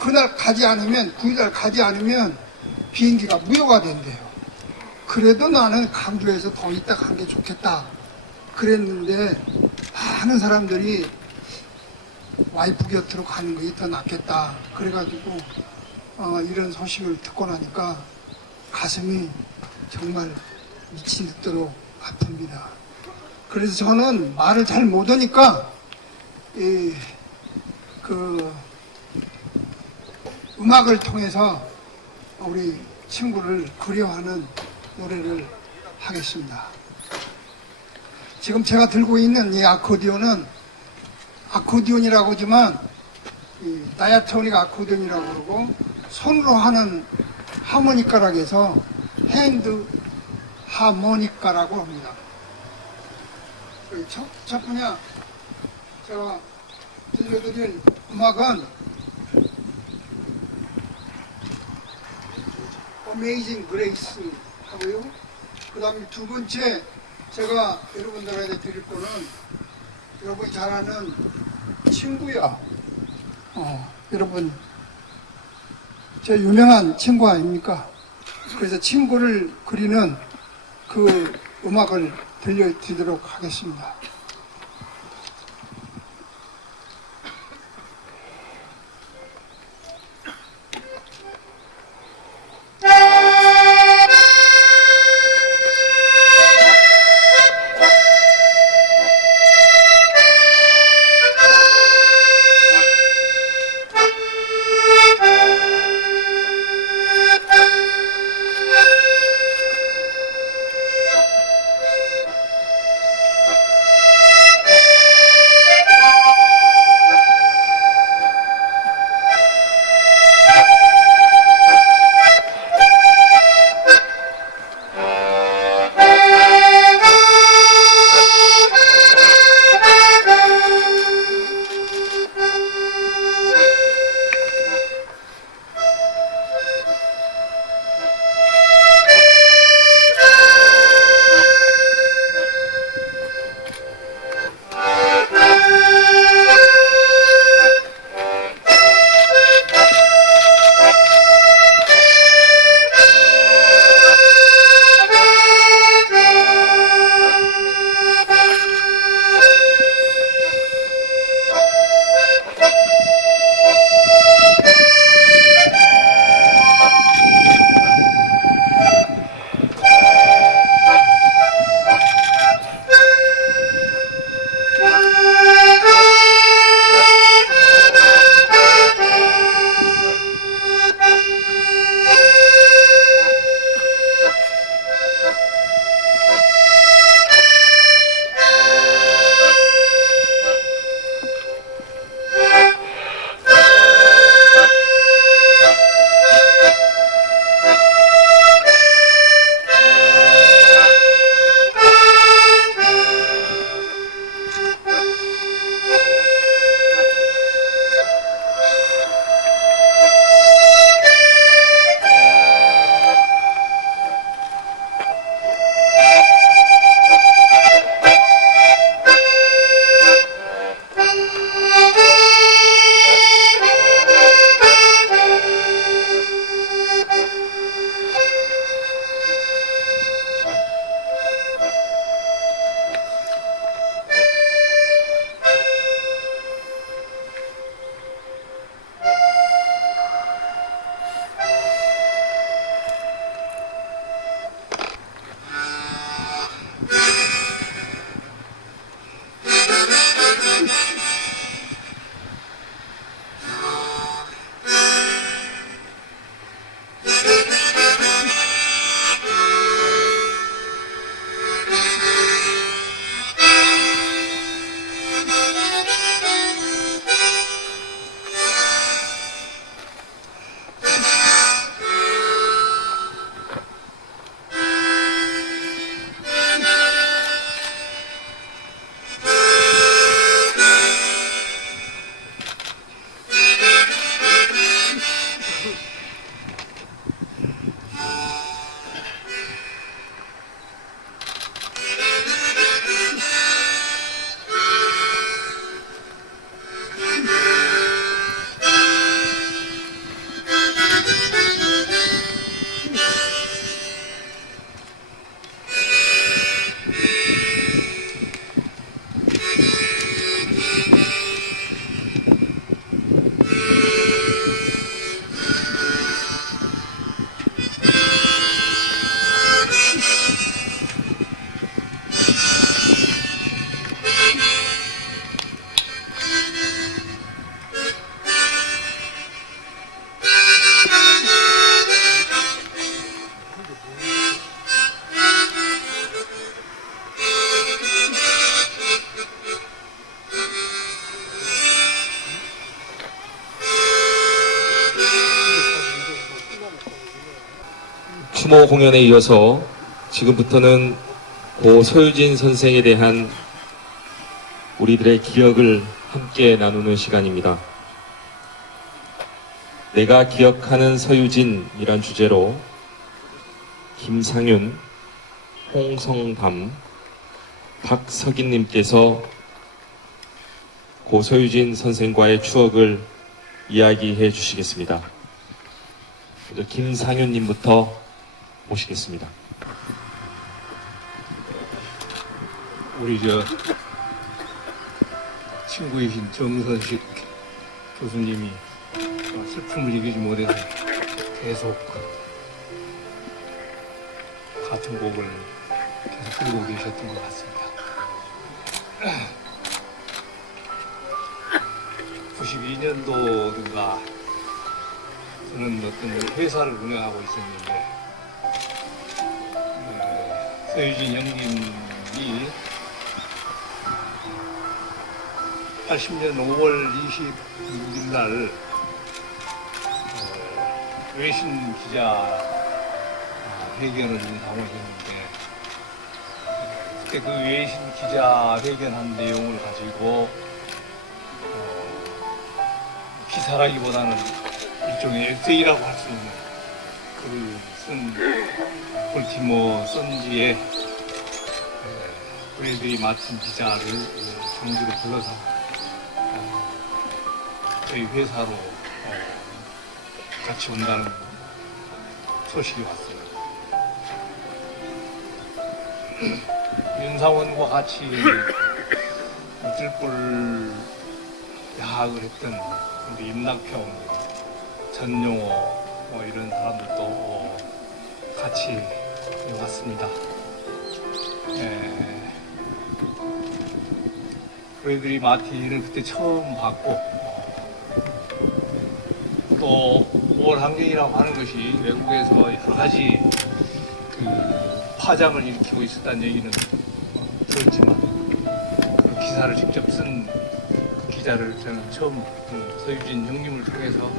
그날 가지 않으면 9일날 가지 않으면 비행기가 무효가 된대요. 그래도 나는 강주에서 더 있다 간 게 좋겠다 그랬는데 많은 사람들이 와이프 곁으로 가는 것이 더 낫겠다 그래가지고 이런 소식을 듣고 나니까 가슴이 정말 미친 듯도록 아픕니다. 그래서 저는 말을 잘 못하니까 음악을 통해서 우리 친구를 그리워하는 노래를 하겠습니다. 지금 제가 들고 있는 이 아코디온은 아코디온이라고 하지만 다이아토닉 아코디온이라고 그러고 손으로 하는 하모니카라고 해서 핸드 하모니카라고 합니다. 첫 분야 제가 들려드릴 음악은 Amazing Grace 하고요. 그 다음에 두 번째 제가 여러분들한테 드릴 거는 여러분이 잘 아는 친구야. 여러분 제 유명한 친구 아닙니까? 그래서 친구를 그리는 그 음악을 들려드리도록 하겠습니다. 추모 공연에 이어서 지금부터는 고 서유진 선생에 대한 우리들의 기억을 함께 나누는 시간입니다. 내가 기억하는 서유진이란 주제로 김상윤, 홍성담, 박석인님께서 고 서유진 선생과의 추억을 이야기해 주시겠습니다. 먼저 김상윤님부터 모시겠습니다. 우리 친구이신 정선식 교수님이 슬픔을 이기지 못해서 계속 같은 곡을 계속 부르고 계셨던 것 같습니다. 92년도인가 저는 어떤 회사를 운영하고 있었는데 서유진 형님이 80년 5월 26일 날 외신 기자 회견을 나오셨는데 그때 그 외신 기자 회견한 내용을 가지고 기사라기보다는 일종의 에세이라고 할 수 있는 글을 쓴 볼티모어 선지에 브래드리 마틴 기자를 정주로 불러서 저희 회사로 같이 온다는 소식이 왔어요. 윤상원과 같이 들불 야학을 했던 우리 임낙평, 전용호 이런 사람들도 같이 왔습니다. 브래드리 마틴을 그때 처음 봤고 또 오월항쟁이라고 하는 것이 외국에서 여러 가지 파장을 일으키고 있었다는 얘기는 들었지만 그 기사를 직접 쓴 그 기자를 저는 처음 서유진 형님을 통해서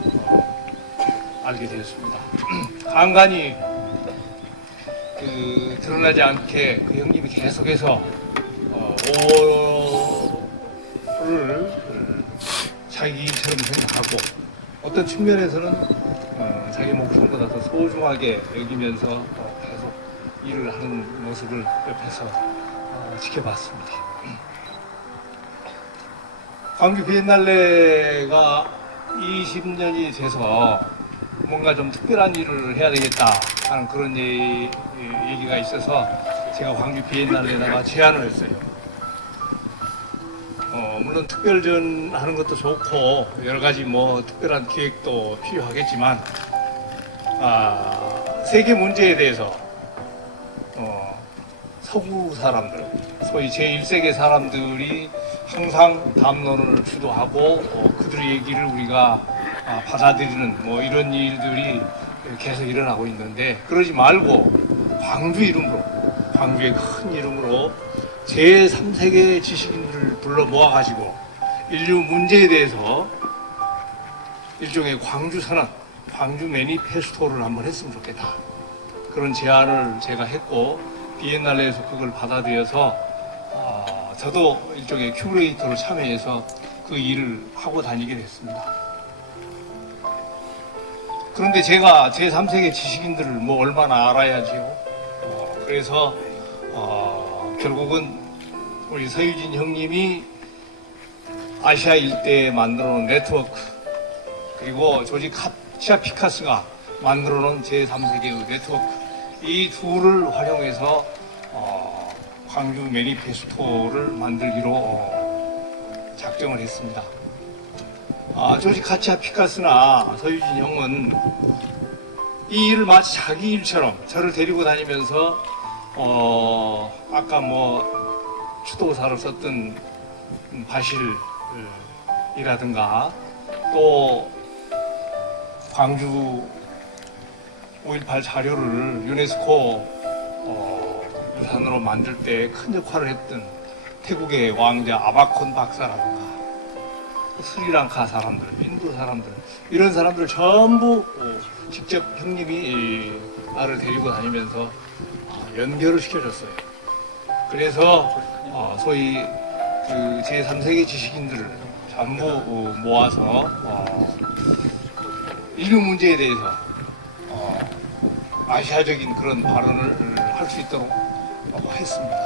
알게 되었습니다. 간간히 드러나지 않게 그 형님이 계속해서 5월을 자기 일처럼 생각하고 어떤 측면에서는 자기 목숨보다 더 소중하게 여기면서 계속 일을 하는 모습을 옆에서 지켜봤습니다. 광주 비엔날레가 20년이 돼서 뭔가 좀 특별한 일을 해야 되겠다 하는 그런 얘기가 있어서 제가 광주 비엔날레에다가 제안을 했어요. 물론 특별전 하는 것도 좋고 여러 가지 특별한 기획도 필요하겠지만 세계 문제에 대해서 서구 사람들, 소위 제1세계 사람들이 항상 담론을 주도하고 그들의 얘기를 우리가 받아들이는 이런 일들이 계속 일어나고 있는데 그러지 말고 광주 이름으로, 광주의 큰 이름으로 제3세계 지식인들을 불러 모아가지고 인류 문제에 대해서 일종의 광주 선언, 광주 매니페스토를 한번 했으면 좋겠다. 그런 제안을 제가 했고 비엔날레에서 그걸 받아들여서 저도 일종의 큐레이터로 참여해서 그 일을 하고 다니게 됐습니다. 그런데 제가 제3세계 지식인들을 얼마나 알아야지요. 그래서 결국은 우리 서유진 형님이 아시아 일대에 만들어 놓은 네트워크 그리고 조지 카치아 피카스가 만들어 놓은 제3세계의 네트워크 이 둘을 활용해서 광주 매니페스토를 만들기로 작정을 했습니다. 조지 카치아 피카스나 서유진 형은 이 일을 마치 자기 일처럼 저를 데리고 다니면서 아까 추도사를 썼던 바실이라든가 또 광주 5.18 자료를 유네스코 유산으로 만들 때 큰 역할을 했던 태국의 왕자 아바콘 박사라든가 스리랑카 사람들, 인도 사람들, 이런 사람들 전부 직접 형님이 나를 데리고 다니면서 연결을 시켜줬어요. 그래서 소위 그 제3세계 지식인들을 전부 모아서 인류 문제에 대해서 아시아적인 그런 발언을 할 수 있도록 했습니다.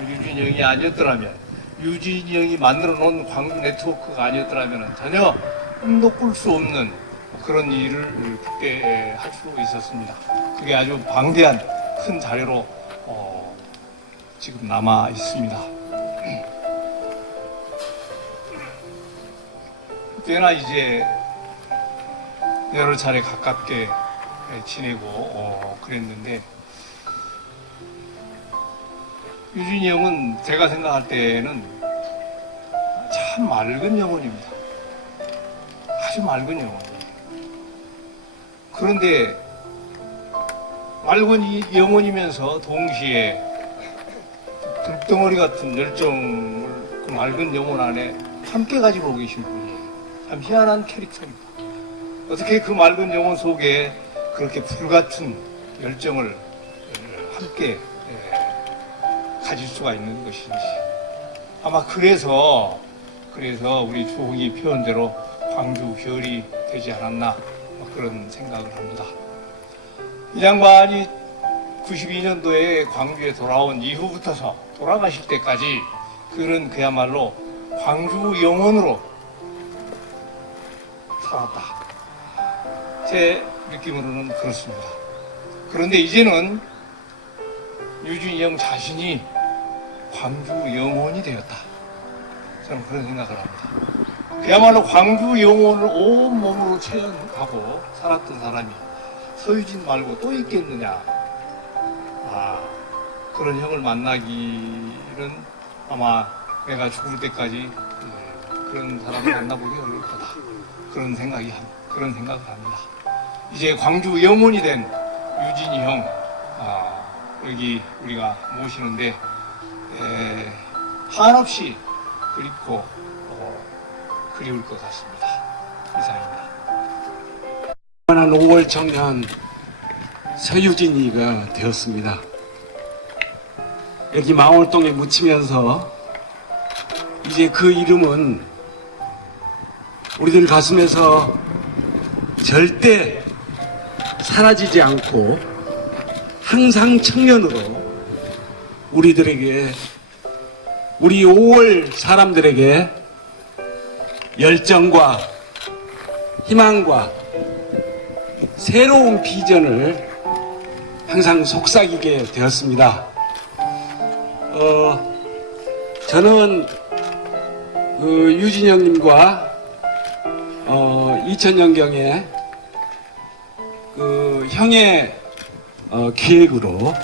유진이 형이 아니었더라면, 유진이 형이 만들어 놓은 광주 네트워크가 아니었더라면 전혀 꿈도 꿀 수 없는 그런 일을 그때 할 수 있었습니다. 그게 아주 방대한 큰 자료로 지금 남아 있습니다. 꽤나 이제 여러 차례 가깝게 지내고 그랬는데, 유진이 형은 제가 생각할 때는 참 맑은 영혼입니다. 아주 맑은 영혼이에요. 그런데 맑은 이 영혼이면서 동시에 불덩어리 같은 열정을 그 맑은 영혼 안에 함께 가지고 계신 분이에요. 참 희한한 캐릭터입니다. 어떻게 그 맑은 영혼 속에 그렇게 불같은 열정을 함께 가질 수가 있는 것인지. 아마 그래서 우리 주홍이 표현대로 광주 별이 되지 않았나 그런 생각을 합니다. 이 양반이 92년도에 광주에 돌아온 이후부터서 돌아가실 때까지 그는 그야말로 광주 영혼으로 살았다. 제 느낌으로는 그렇습니다. 그런데 이제는 유진이 형 자신이 광주 영혼이 되었다. 저는 그런 생각을 합니다. 그야말로 광주 영혼을 온몸으로 체험하고 살았던 사람이 서유진 말고 또 있겠느냐. 그런 형을 만나기는 아마 내가 죽을 때까지 그런 사람을 만나보기 어려울 거다. 그런 생각을 합니다. 이제 광주 영혼이 된 유진이 형, 여기 우리가 모시는데 한없이 그립고 그리울 것 같습니다. 이상입니다. 5월 청년 서유진이가 되었습니다. 여기 망월동에 묻히면서 이제 그 이름은 우리들 가슴에서 절대 사라지지 않고 항상 청년으로 우리들에게, 우리 5월 사람들에게 열정과 희망과 새로운 비전을 항상 속삭이게 되었습니다. 저는 유진이 형님과 2000년경에 형의 기획으로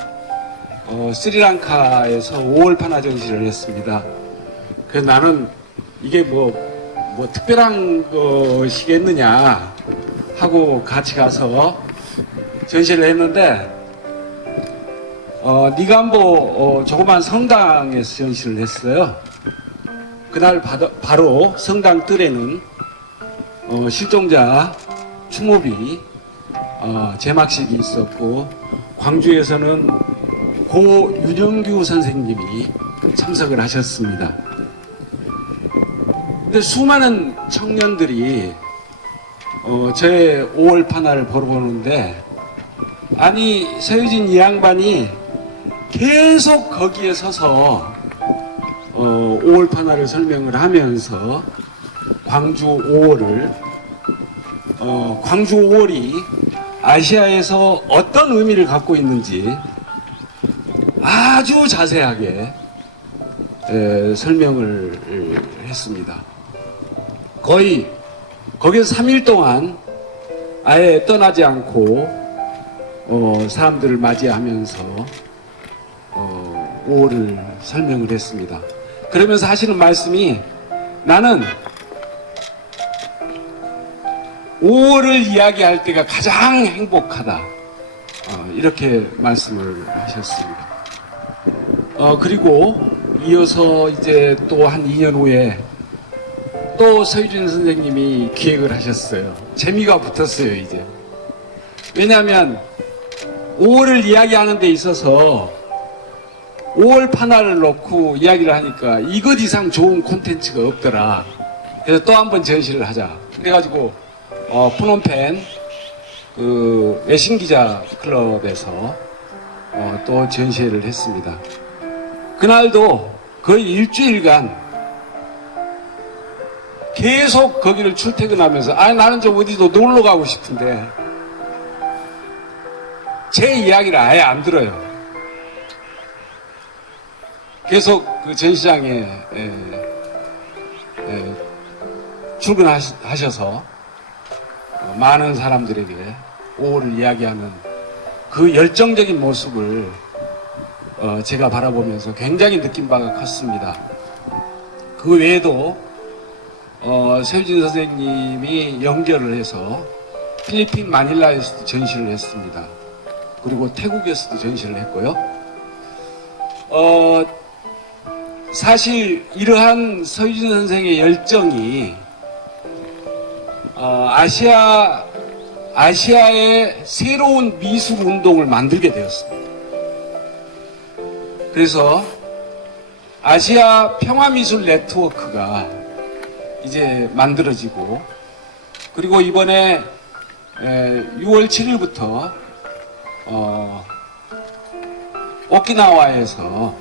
스리랑카에서 5월 판화전시를 했습니다. 그래서 나는 이게 뭐 특별한 것이겠느냐 하고 같이 가서 전시를 했는데 니간보 조그만 성당에서 전시를 했어요. 그날 바로 성당 뜰에는 실종자 추모비 제막식이 있었고, 광주에서는 고 윤영규 선생님이 참석을 하셨습니다. 근데 수많은 청년들이 저의 5월 판화를 보러 오는데, 아니 서유진 이 양반이 계속 거기에 서서 5월 판화를 설명을 하면서 광주 5월을 광주 5월이 아시아에서 어떤 의미를 갖고 있는지 아주 자세하게 설명을 했습니다. 거의 거기서 3일 동안 아예 떠나지 않고 사람들을 맞이하면서 5월을 설명을 했습니다. 그러면서 하시는 말씀이, 나는 5월을 이야기할 때가 가장 행복하다. 이렇게 말씀을 하셨습니다. 그리고 이어서 이제 또 한 2년 후에 또 서유진 선생님이 기획을 하셨어요. 재미가 붙었어요, 이제. 왜냐하면 5월을 이야기하는 데 있어서 5월 판화를 놓고 이야기를 하니까 이것 이상 좋은 콘텐츠가 없더라. 그래서 또 한 번 전시를 하자. 그래가지고 푸놈펜 그 외신기자 클럽에서 또 전시회를 했습니다. 그날도 거의 일주일간 계속 거기를 출퇴근하면서 나는 좀 어디도 놀러 가고 싶은데 제 이야기를 아예 안 들어요. 계속 그 전시장에 출근하셔서 많은 사람들에게 5월을 이야기하는 그 열정적인 모습을 제가 바라보면서 굉장히 느낀 바가 컸습니다. 그 외에도 서유진 선생님이 연결을 해서 필리핀 마닐라에서도 전시를 했습니다. 그리고 태국에서도 전시를 했고요. 사실 이러한 서유진 선생의 열정이 아시아의 새로운 미술 운동을 만들게 되었습니다. 그래서 아시아 평화미술 네트워크가 이제 만들어지고, 그리고 이번에 6월 7일부터 오키나와에서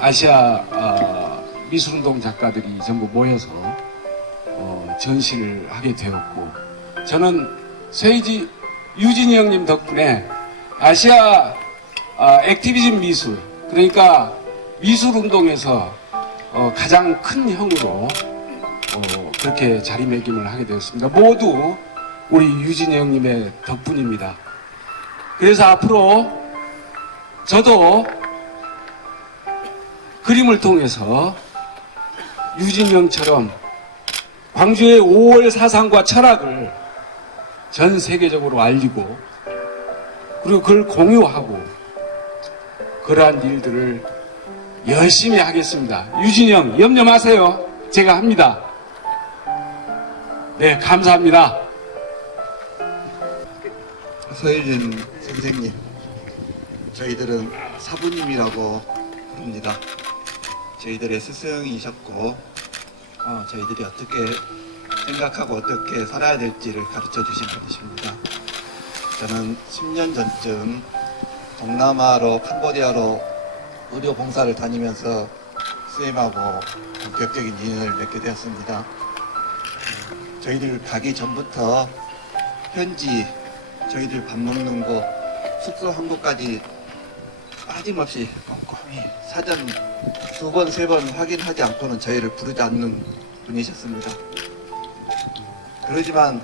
아시아 미술운동 작가들이 전부 모여서 전시를 하게 되었고, 저는 유진이 형님 덕분에 아시아 액티비즘 미술, 그러니까 미술운동에서 가장 큰 형으로 그렇게 자리매김을 하게 되었습니다. 모두 우리 유진이 형님의 덕분입니다. 그래서 앞으로 저도 그림을 통해서 유진이 형처럼 광주의 5월 사상과 철학을 전 세계적으로 알리고, 그리고 그걸 공유하고, 그러한 일들을 열심히 하겠습니다. 유진이 형, 염려 마세요. 제가 합니다. 네, 감사합니다. 서유진 선생님, 저희들은 사부님이라고 부릅니다. 저희들의 스승이셨고, 저희들이 어떻게 생각하고 어떻게 살아야 될지를 가르쳐 주신 분이십니다. 저는 10년 전쯤 동남아로, 캄보디아로 의료 봉사를 다니면서 선생님하고 본격적인 인연을 맺게 되었습니다. 저희들 가기 전부터 현지 저희들 밥 먹는 곳, 숙소 한 곳까지 빠짐없이 꼼꼼히 사전 2번, 3번 확인하지 않고는 저희를 부르지 않는 분이셨습니다. 그러지만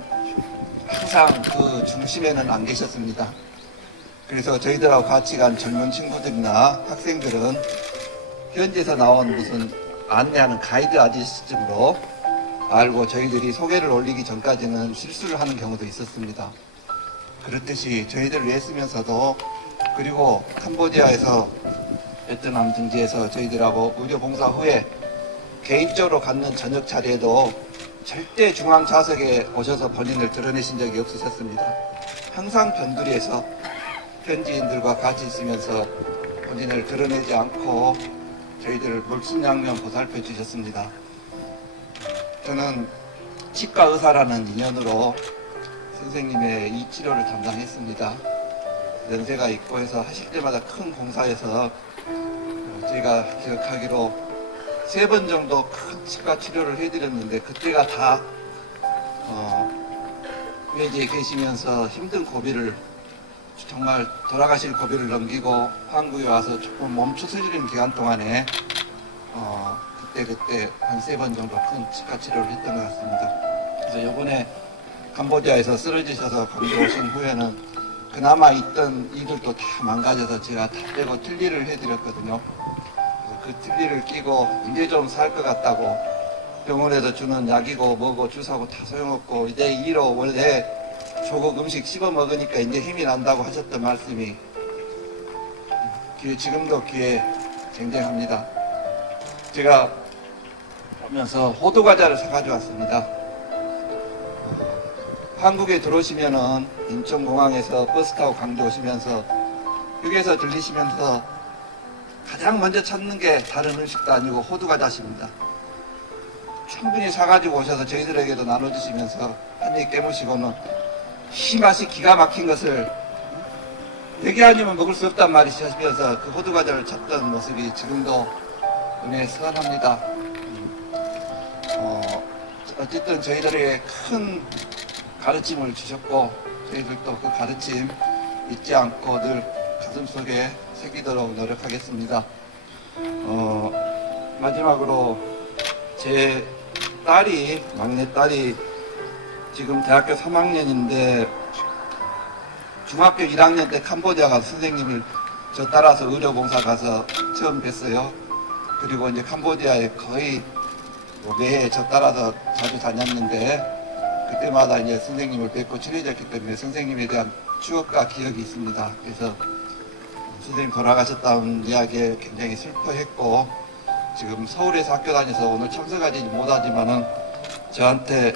항상 그 중심에는 안 계셨습니다. 그래서 저희들하고 같이 간 젊은 친구들이나 학생들은 현지에서 나온 무슨 안내하는 가이드 아저씨쯤으로 알고 저희들이 소개를 올리기 전까지는 실수를 하는 경우도 있었습니다. 그렇듯이 저희들을 애쓰면서도, 그리고 캄보디아에서 베트남 등지에서 저희들하고 의료 봉사 후에 개인적으로 갖는 저녁 자리에도 절대 중앙 좌석에 오셔서 본인을 드러내신 적이 없으셨습니다. 항상 변두리에서 현지인들과 같이 있으면서 본인을 드러내지 않고 저희들을 물순양면 보살펴 주셨습니다. 저는 치과 의사라는 인연으로 선생님의 이 치료를 담당했습니다. 연세가 있고 해서 하실 때마다 큰 공사에서 저희가 기억하기로 3번 정도 큰 치과 치료를 해드렸는데, 그때가 다 외지에 계시면서 힘든 고비를, 정말 돌아가실 고비를 넘기고 한국에 와서 조금 멈춰서지는 기간 동안에 그때 한 3번 정도 큰 치과 치료를 했던 것 같습니다. 그래서 이번에 캄보디아에서 쓰러지셔서 거기 오신 후에는 그나마 있던 일들도 다 망가져서 제가 다 빼고 틀니를 해드렸거든요. 그래서 그 틀니를 끼고 이제 좀 살 것 같다고, 병원에서 주는 약이고 뭐고 주사고 다 소용없고 이제 이로 원래 조국 음식 씹어 먹으니까 이제 힘이 난다고 하셨던 말씀이 지금도 귀에 쟁쟁합니다. 제가 하면서 호두과자를 사가지고 왔습니다. 한국에 들어오시면은 인천공항에서 버스 타고 광주 오시면서 휴게소 들리시면서 가장 먼저 찾는 게 다른 음식도 아니고 호두과자십니다. 충분히 사가지고 오셔서 저희들에게도 나눠주시면서 한 입 깨무시고는 이 맛이 기가 막힌 것을 되게 아니면 먹을 수 없단 말이 하시면서 그 호두과자를 찾던 모습이 지금도 눈에 선합니다. 어쨌든 저희들에게 큰 가르침을 주셨고 저희들도 그 가르침 잊지 않고 늘 가슴속에 새기도록 노력하겠습니다. 마지막으로 제 딸이, 막내 딸이 지금 대학교 3학년인데 중학교 1학년 때 캄보디아 가서 선생님을 저 따라서 의료봉사 가서 처음 뵀어요. 그리고 이제 캄보디아에 거의 매해 저 따라서 자주 다녔는데 그때마다 이제 선생님을 뵙고 친해졌기 때문에 선생님에 대한 추억과 기억이 있습니다. 그래서 선생님 돌아가셨다는 이야기에 굉장히 슬퍼했고 지금 서울에서 학교 다녀서 오늘 참석하지 못하지만은 저한테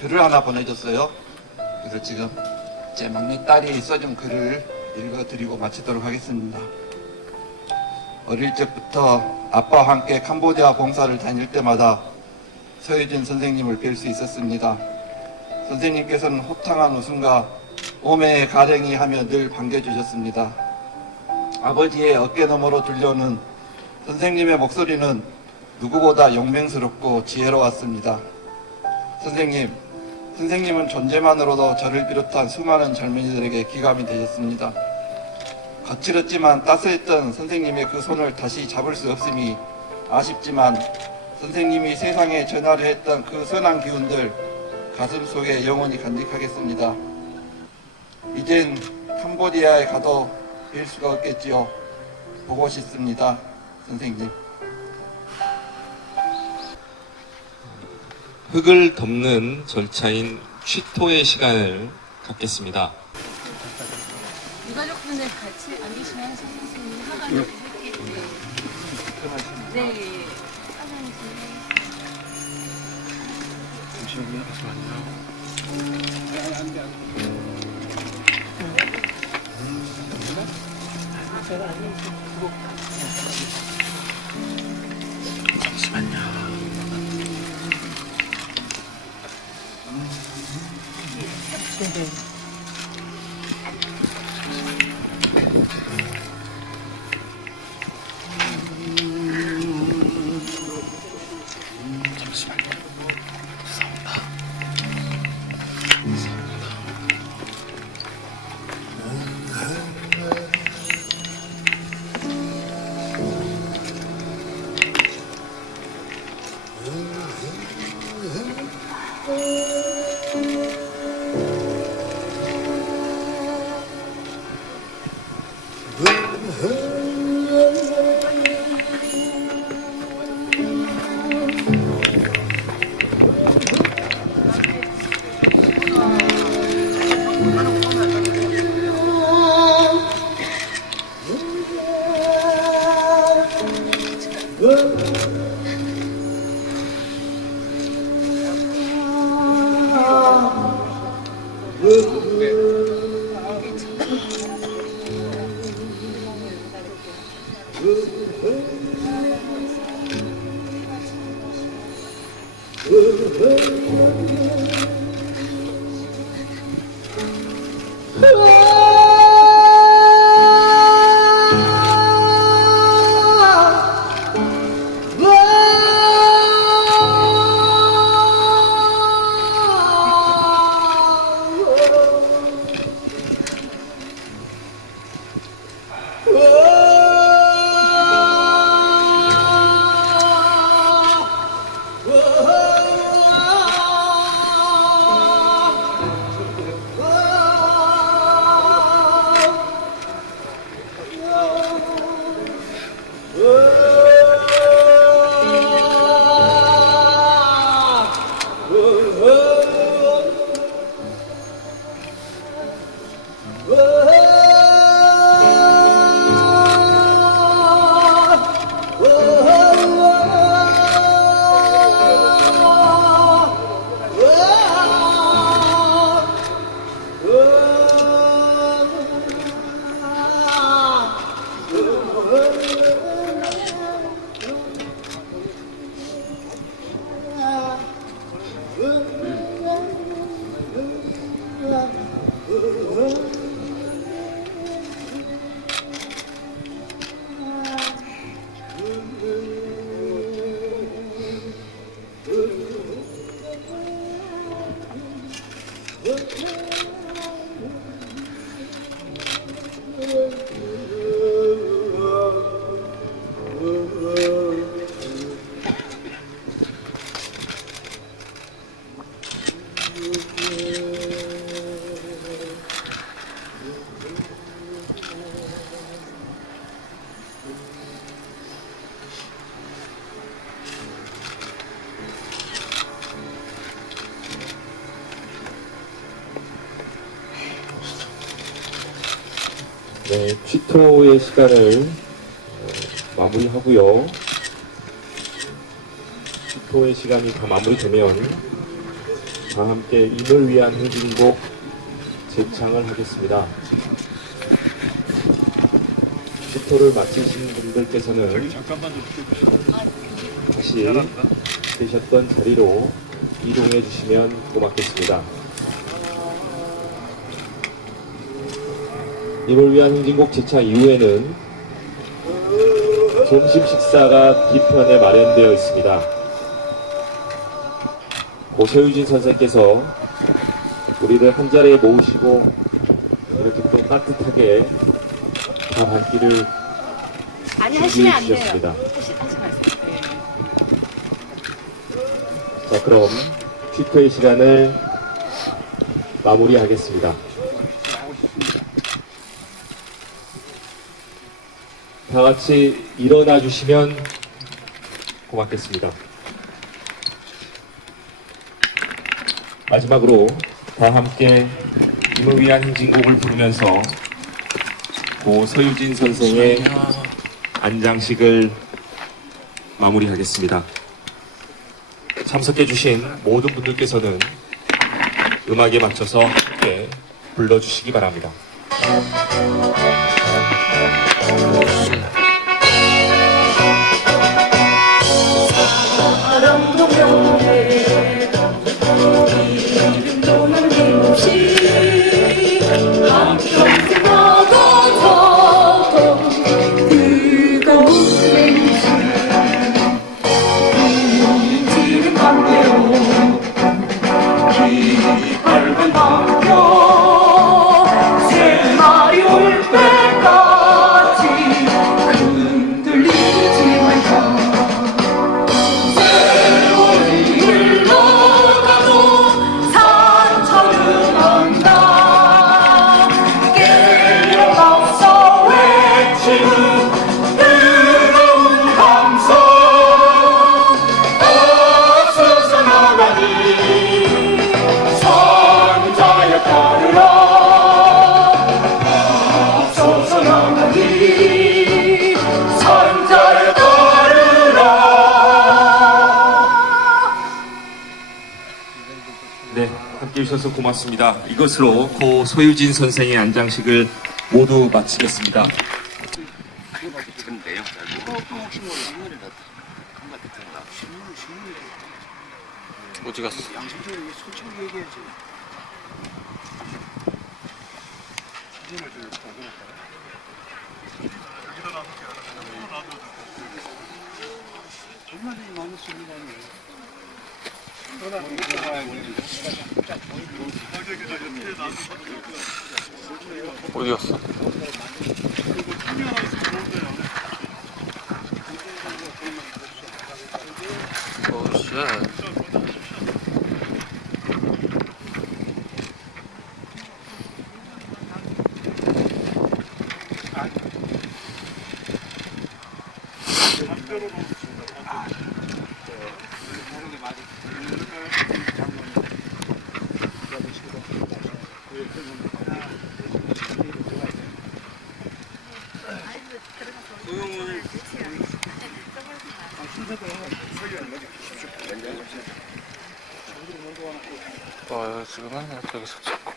글을 하나 보내줬어요. 그래서 지금 제 막내 딸이 써준 글을 읽어드리고 마치도록 하겠습니다. 어릴 적부터 아빠와 함께 캄보디아 봉사를 다닐 때마다 서유진 선생님을 뵐 수 있었습니다. 선생님께서는 호탕한 웃음과 오매의 가랭이 하며 늘 반겨주셨습니다. 아버지의 어깨너머로 들려오는 선생님의 목소리는 누구보다 용맹스럽고 지혜로웠습니다. 선생님은 존재만으로도 저를 비롯한 수많은 젊은이들에게 기감이 되셨습니다. 거칠었지만 따스했던 선생님의 그 손을 다시 잡을 수 없음이 아쉽지만 선생님이 세상에 전하려 했던 그 선한 기운들 가슴 속에 영원히 간직하겠습니다. 이젠 캄보디아에 가도 뵐 수가 없겠지요. 보고 싶습니다. 선생님. 흙을 덮는 절차인 취토의 시간을 갖겠습니다. 유가족분들 같이 안 계시면 선생님이 하관을 네. 잠시만요. 네, 취토의 시간을 마무리하고요. 취토의 시간이 다 마무리되면 다 함께 임을 위한 행진곡 제창을 하겠습니다. 취토를 마치신 분들께서는 다시 계셨던 자리로 이동해 주시면 고맙겠습니다. 임을 위한 행진곡 제차 이후에는 점심 식사가 뒤편에 마련되어 있습니다. 고 최유진 선생께서 우리를 한자리에 모으시고 이렇게 또 따뜻하게 밥 한 끼를 아니, 하시면 안 준비해 돼요. 주셨습니다. 하지 마세요. 네. 자, 그럼 취토의 시간을 마무리하겠습니다. 다 같이 일어나 주시면 고맙겠습니다. 마지막으로 다 함께 임을 위한 행진곡을 부르면서 고 서유진 선생의 안장식을 마무리하겠습니다. 참석해 주신 모든 분들께서는 음악에 맞춰서 함께 불러주시기 바랍니다. 사랑도 명예 이름도 남김없이 한평생 나가던 뜨거운 행진 인지는 반대로 깃발만 남겨 새 날이 올 때까지 흔들리지 말자. 네, 함께 해주셔서 고맙습니다. 이것으로 고 소유진 선생의 안장식을 모두 마치겠습니다. 어디 갔어? 어디 갔어? 오, 쉣. 와, 지금은 여기서 찍고.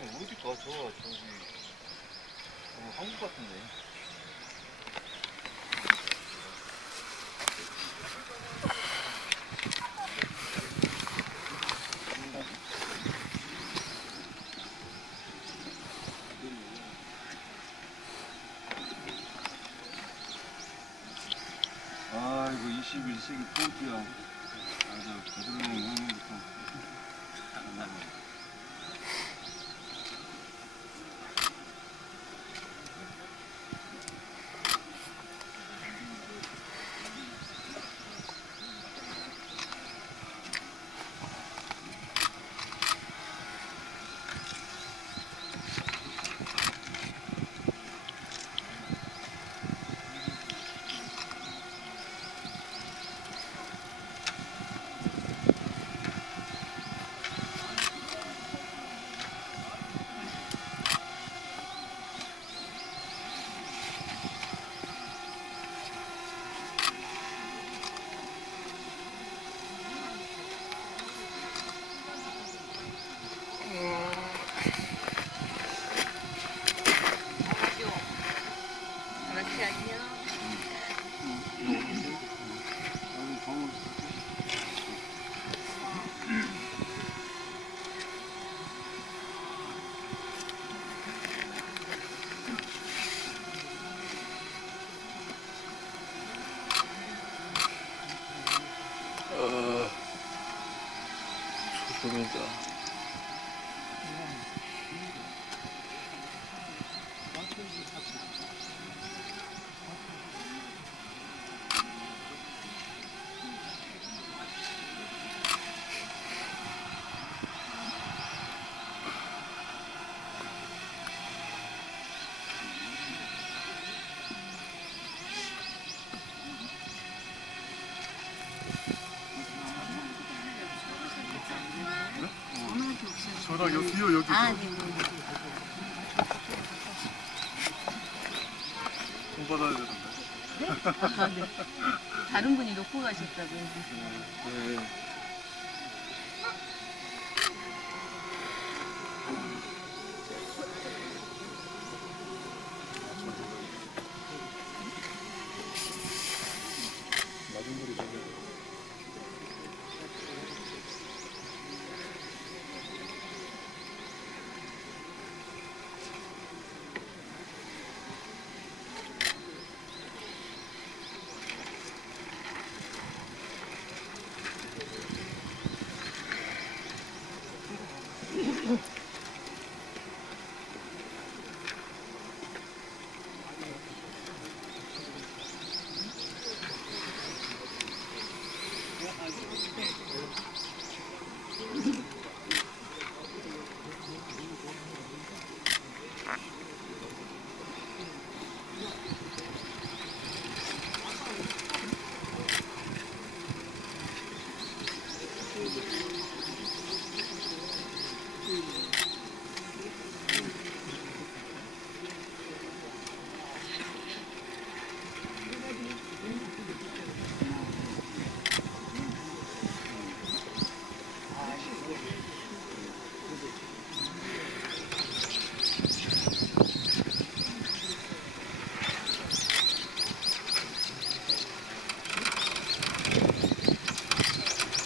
어디 가, 저기. 한국 같은데. 아이고 21세기 포트야. 아주 부드러운 향부터. 그렇지 안녕. 조금이다. 저랑 여기요, 여기. 아, 네. 돈 받아야 되는데. 아, 네. 다른 분이 놓고 가셨다고. 네.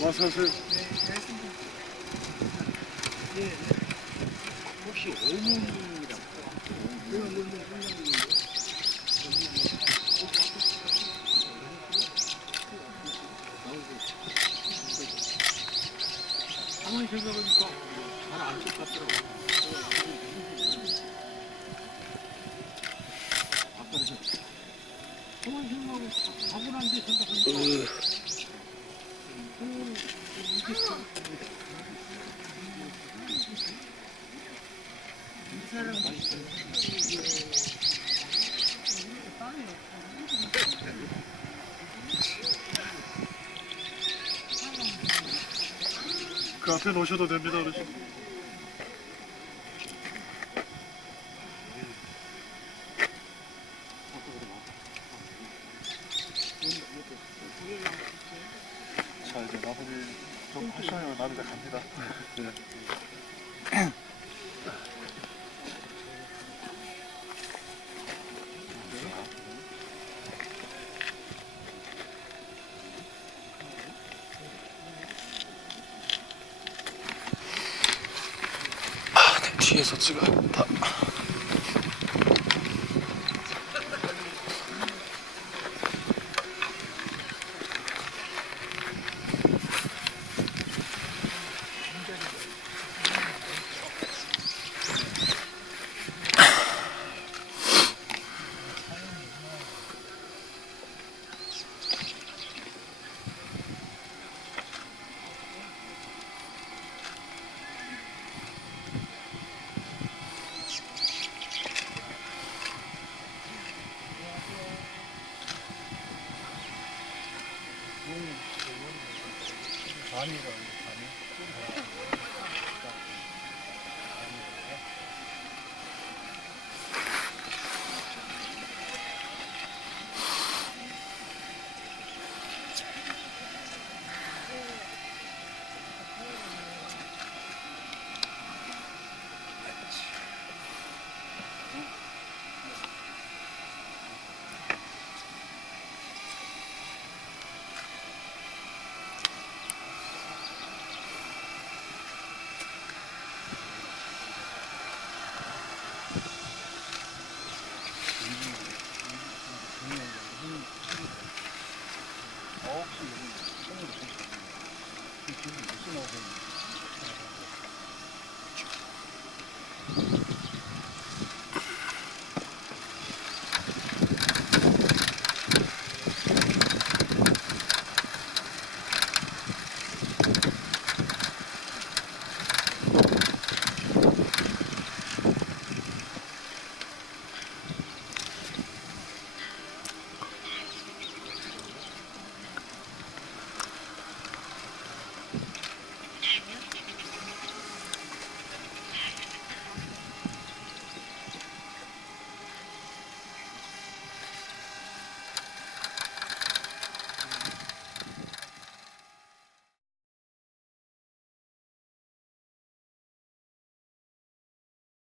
와서 하세요. 혹시 오문이라고? 가만히 생각하니까 잘안 똑같더라고. 가만히 생각하고 가고 난 뒤에 생각하니까 이 사람 그 앞에 놓으셔도 됩니다, 어르신. 자, 이제 마무리 좀 하셔야 나는 이제 갑니다. 네. 뒤에서 찍어. 다.